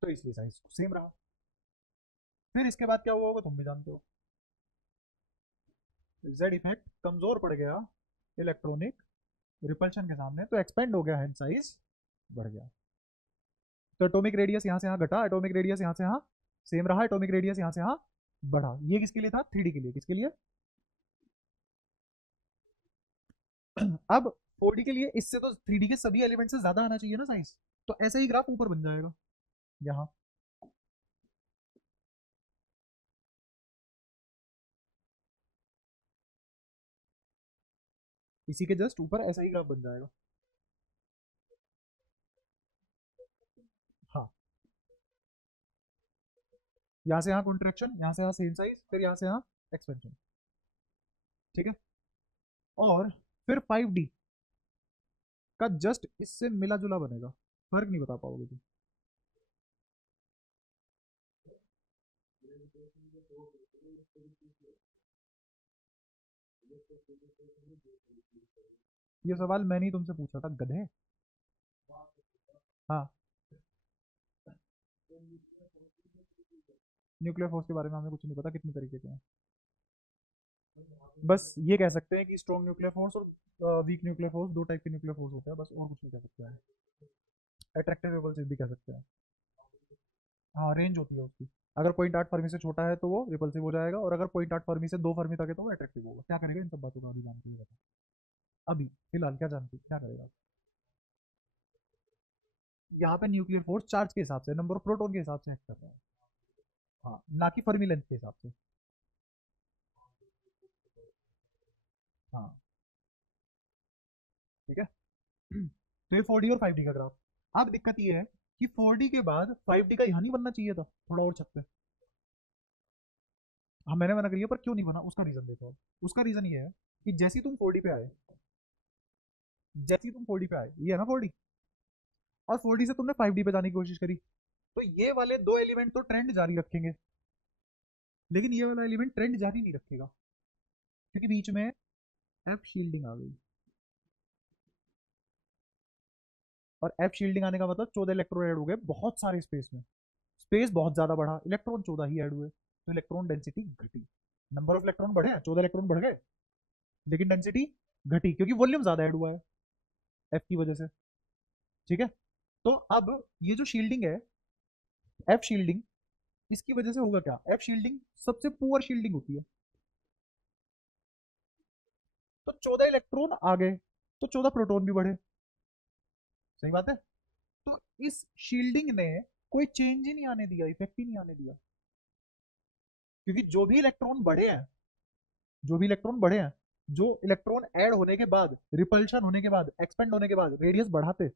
तो इसलिए साइज सेम रहा। फिर इसके बाद क्या हुआ होगा तुम भी जानते हो, जेड इफेक्ट कमजोर पड़ गया इलेक्ट्रॉनिक रिपल्शन के सामने, तो एक्सपेंड हो गया, हैंड साइज बढ़ गया। तो एटॉमिक रेडियस यहाँ से यहाँ घटा, एटॉमिक रेडियस यहाँ से यहाँ सेम रहा, एटॉमिक रेडियस यहाँ से यहाँ बढ़ा। ये किसके लिए था, 3D के लिए। किसके लिए? अब 4D के लिए इससे तो 3D के सभी एलिमेंट से ज्यादा आना चाहिए ना साइज, तो ऐसे ही ग्राफ ऊपर बन जाएगा यहाँ, इसी के जस्ट ऊपर ऐसा ही ग्राफ बन जाएगा। हाँ, यहाँ से यहाँ कॉन्ट्रेक्शन, यहाँ से यहाँ सेम साइज, फिर यहाँ से यहाँ एक्सपेंशन। ठीक है, और फिर 5D का जस्ट इससे मिला जुला बनेगा, फर्क नहीं बता पाओगे तुम। ये सवाल मैंने ही तुमसे पूछा था गधे। हाँ, न्यूक्लियर फोर्स के बारे में हमें कुछ नहीं पता, कितने तरीके के हैं, बस ये कह सकते हैं कि स्ट्रॉन्ग न्यूक्लियर फोर्स और वीक न्यूक्लियर फोर्स, दो टाइप के न्यूक्लियर फोर्स होते हैं, बस और कुछ नहीं कह सकते हैं। अट्रैक्टिव रिपल्सिव भी कह सकते हैं। हाँ, रेंज होती है उसकी, अगर 0.8 फर्मी से छोटा है तो वो रिपल्सिव हो जाएगा, और अगर 0.8 फर्मी से 2 फर्मी तक है तो वो अट्रैक्टिव होगा। क्या करेगा इन सब बातों का अभी जानते हो, बता। अभी फिलहाल क्या जानते हो, क्या करेगा? यहाँ पे न्यूक्लियर फोर्स चार्ज के हिसाब से, नंबर ऑफ प्रोटॉन के हिसाब से एक्ट कर रहा है। हाँ, ना कि फर्मी लेंथ के हिसाब से। हाँ, ठीक है। तो ये 4D और 5D का ग्राफ। अब दिक्कत ये है कि 4D के बाद 5D का यहाँ नहीं बनना चाहिए था, थोड़ा और छत पे। हाँ, मैंने मना करिए, पर क्यों नहीं बना उसका रीजन देखो। उसका रीजन ये है कि जैसे ही तुम 4D पे आए, जैसे ही तुम 4D पे आए, ये है ना 4D, और 4D से तुमने 5D पे जाने की कोशिश करी, तो ये वाले दो एलिमेंट तो ट्रेंड जारी रखेंगे, लेकिन ये वाला एलिमेंट ट्रेंड जारी नहीं रखेगा, क्योंकि बीच में एफ शील्डिंग आ गई। और एफ शील्डिंग आने का मतलब 14 इलेक्ट्रॉन ऐड हो गए बहुत सारे स्पेस में, स्पेस बहुत ज्यादा बढ़ा, इलेक्ट्रॉन 14 ही ऐड हुए, तो इलेक्ट्रॉन डेंसिटी घटी। नंबर ऑफ इलेक्ट्रॉन बढ़े, 14 इलेक्ट्रॉन बढ़ गए, लेकिन डेंसिटी घटी, क्योंकि वॉल्यूम ज्यादा ऐड हुआ है एफ की वजह से। ठीक है, तो अब ये जो शील्डिंग है, एफ शील्डिंग, इसकी वजह से होगा क्या, एफ शील्डिंग सबसे पुअर शील्डिंग होती है, तो 14 इलेक्ट्रॉन आ गए, तो 14 प्रोटॉन भी बढ़े। सही बात है। तो इस शील्डिंग ने कोई चेंज ही नहीं आने दिया, इफेक्ट ही नहीं आने दिया, क्योंकि जो भी इलेक्ट्रॉन बढ़े हैं, जो भी इलेक्ट्रॉन बढ़े हैं, जो इलेक्ट्रॉन ऐड होने के बाद, रिपल्शन होने के बाद, एक्सपेंड होने के बाद रेडियस बढ़ाते,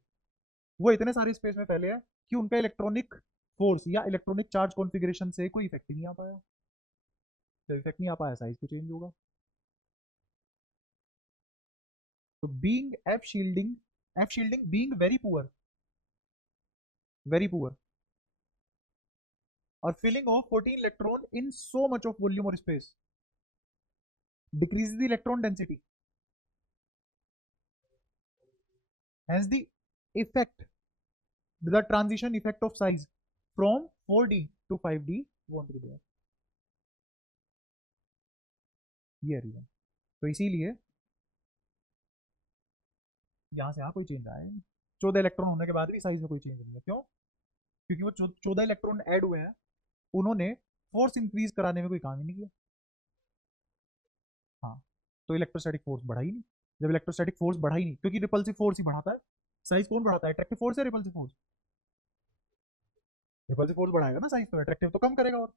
वो इतने सारे स्पेस में फैले हैं कि उनका इलेक्ट्रॉनिक फोर्स या इलेक्ट्रॉनिक चार्ज कॉन्फ़िगरेशन से कोई इफेक्ट नहीं आ पाया। जब इफेक्ट नहीं आ पाया साइज तो चेंज होगा। तो being F shielding being very poor और filling of 14 electron in so much of volume और space decreases the electron density, hence the effect, the transition effect of size from 4D to 5D won't be there। ये reason. तो इसीलिए यहां से यहाँ कोई change आए 14 इलेक्ट्रॉन होने के बाद भी साइज में कोई चेंज नहीं है। क्यों? क्योंकि वो 14 इलेक्ट्रॉन ऐड हुए हैं, उन्होंने फोर्स इंक्रीज कराने में कोई काम ही नहीं किया। हाँ, तो इलेक्ट्रोस्टैटिक फोर्स बढ़ा ही नहीं। जब इलेक्ट्रोस्टैटिक फोर्स बढ़ा ही नहीं, क्योंकि रिपल्सिव फोर्स ही बढ़ाता है। साइज कौन बढ़ाता है? अट्रैक्टिव फोर्स या रिपल्सिव फोर्स? रिपल्सिव फोर्स बढ़ाएगा ना साइज, तो अट्रैक्टिव तो कम करेगा। और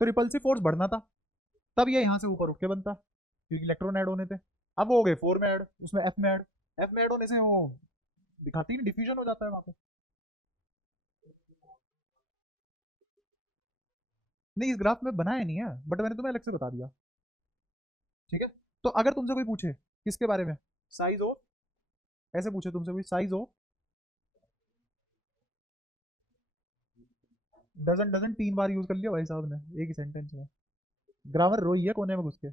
तो रिपल्सिव फोर्स बढ़ना था, तब ये यहाँ से ऊपर उठ के बनता, क्योंकि इलेक्ट्रॉन ऐड होने थे। अब वो हो गए 4 में ऐड, उसमें एफ में ऐड होने से वो दिखाती ही नहीं, डिफ्यूजन हो जाता है वहां पे। नहीं, इस ग्राफ में बनाया नहीं है, बट मैंने तुम्हें अलग से बता दिया। ठीक है, तो अगर तुमसे कोई पूछे किसके बारे में, साइज ऑफ, ऐसे पूछे तुमसे कोई साइज ऑफ, डजन डजन 3 बार यूज कर लिया भाई साहब ने एक ही सेंटेंस में। ग्रामर रोई है कोने में घुस के।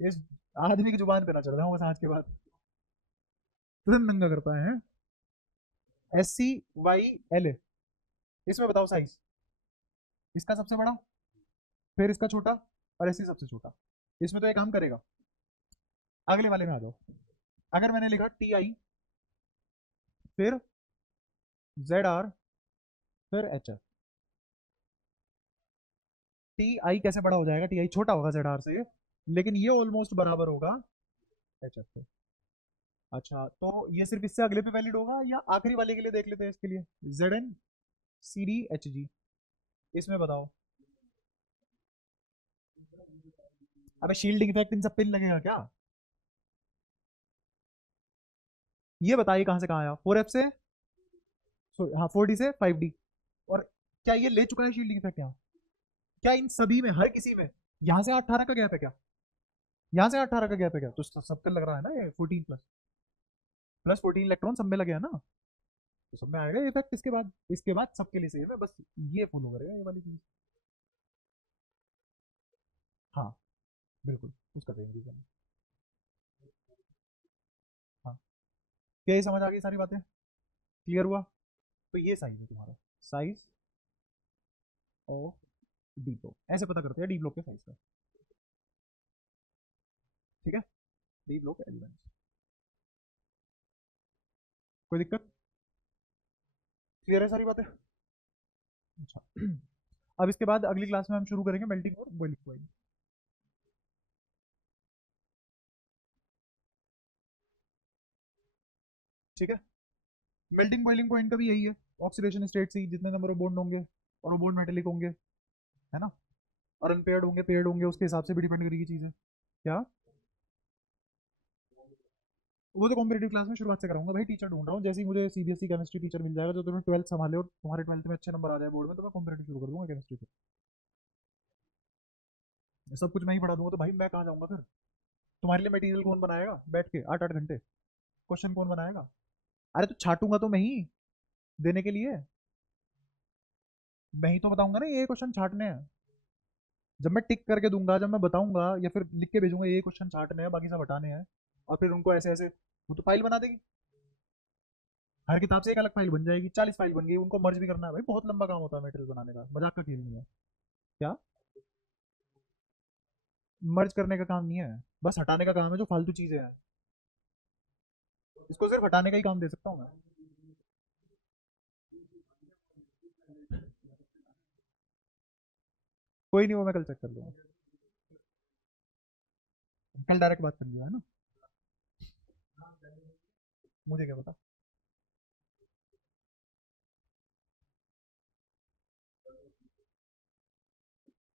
इस आदमी की जुबान पे ना चढ़ रहा हूँ बस आज के बाद, तुरंत नंगा करता है। SCYLA, इसमें बताओ साइज, इसका सबसे बड़ा, फिर इसका छोटा, और ऐसे सबसे छोटा। इसमें तो एक काम करेगा। अगले वाले में आ जाओ। अगर मैंने लिखा TI, फिर ZR, फिर HF, TI कैसे बड़ा हो जाएगा? TI छोटा होगा ZR से, लेकिन ये ऑलमोस्ट बराबर होगा HF से। अच्छा, तो ये सिर्फ इससे अगले पे वैलिड होगा या आखिरी वाले के लिए देख लेते हैं इसके लिए? ZN CD HG, इसमें बताओ। अबे शील्डिंग इफेक्ट इन सब पे लगेगा क्या? ये बताइए कहां से कहां आया? 4F से, हाँ 4D से 5D। और क्या ये ले चुका है शील्डिंग इफेक्ट यहाँ? क्या इन सभी में, हर किसी में यहाँ से 18 का गैप है क्या? यहाँ से 18 का गैप है क्या? तो सबके लग रहा है ना ये 14 प्लस प्लस 14 इलेक्ट्रॉन सब में लगे हैं ना, तो सब में आएगा इफेक्ट। इसके बाद सबके लिए सेम है, बस ये फॉलो करेगा ये वाली चीज। हाँ बिल्कुल, उसका सेम रीजन है। हाँ, क्या ये समझ आ गई सारी बातें? क्लियर हुआ? तो ये साइज है तुम्हारा, साइज ऑफ डी ब्लॉक। ऐसे पता करते हैं डी ब्लॉक के साइज का। ठीक है, डी ब्लॉक एलिमेंट्स। कोई दिक्कत? क्लियर है सारी बातें? अच्छा, अब इसके बाद अगली क्लास में हम शुरू करेंगे मेल्टिंग और बॉइलिंग पॉइंट। ठीक है, मेल्टिंग बॉइलिंग पॉइंट का भी यही है। ऑक्सीडेशन स्टेट से ही जितने नंबर ऑफ बॉन्ड होंगे, और वो बॉन्ड मेटेलिक होंगे, है ना, और अनपेयर्ड होंगे, पेयर्ड होंगे, उसके हिसाब से भी डिपेंड करेगी चीजें। क्या? वो तो कॉम्पिटेटिव क्लास में शुरुआत से कराऊंगा भाई। टीचर ढूंढ रहा हूँ, जैसे ही मुझे सीबीएसई केमिस्ट्री टीचर मिल जाएगा जो तुम्हें 12th संभाले और तुम्हारे 12th में अच्छे नंबर आ जाए बोर्ड में, तो मैं कॉम्पिटेटिव शुरू कर दूंगा केमिस्ट्री से। सब कुछ मैं ही पढ़ा दूंगा तो भाई मैं कहाँ जाऊंगा फिर? तुम्हारे लिए मटेरियल कौन बनाएगा बैठ के 8 8 घंटे? क्वेश्चन कौन बनाएगा? अरे तो छाटूंगा तो मैं ही देने के लिए, मैं ही तो बताऊंगा ना ये क्वेश्चन छाटने हैं। जब मैं टिक करके दूंगा, जब मैं बताऊंगा या फिर लिख के भेजूंगा ये क्वेश्चन छाटने हैं, बाकी सब हटाने हैं, और फिर उनको ऐसे ऐसे, वो तो फाइल बना देगी। हर किताब से एक अलग फाइल बन जाएगी, 40 फाइल बन गई, उनको मर्ज भी करना है भाई, बहुत लंबा काम होता है मटेरियल बनाने का, मजाक का खेल नहीं है। क्या? मर्ज करने का काम नहीं है, बस हटाने का काम है जो फालतू चीजें हैं। इसको सिर्फ हटाने का ही काम दे सकता हूँ मैं। कोई नहीं, वो मैं कल चेक कर लूंगा। कल डायरेक्ट बात कर लिया है ना, मुझे क्या पता।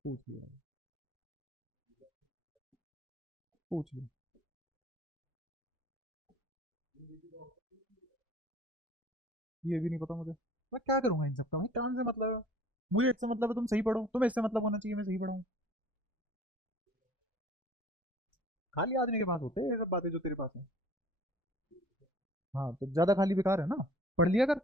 पूछ लिया, पूछ लिया। ये भी नहीं पता मुझे। मैं क्या करूंगा इन सबका, भाई काम से मतलब है। मुझे इससे मतलब है तुम सही पढ़ो, तुम्हें इससे मतलब होना चाहिए मैं सही पढ़ाऊँ। खाली आदमी के पास होते हैं ये सब बातें जो तेरे पास है। हाँ तो ज्यादा खाली बेकार है ना, पढ़ लिया कर।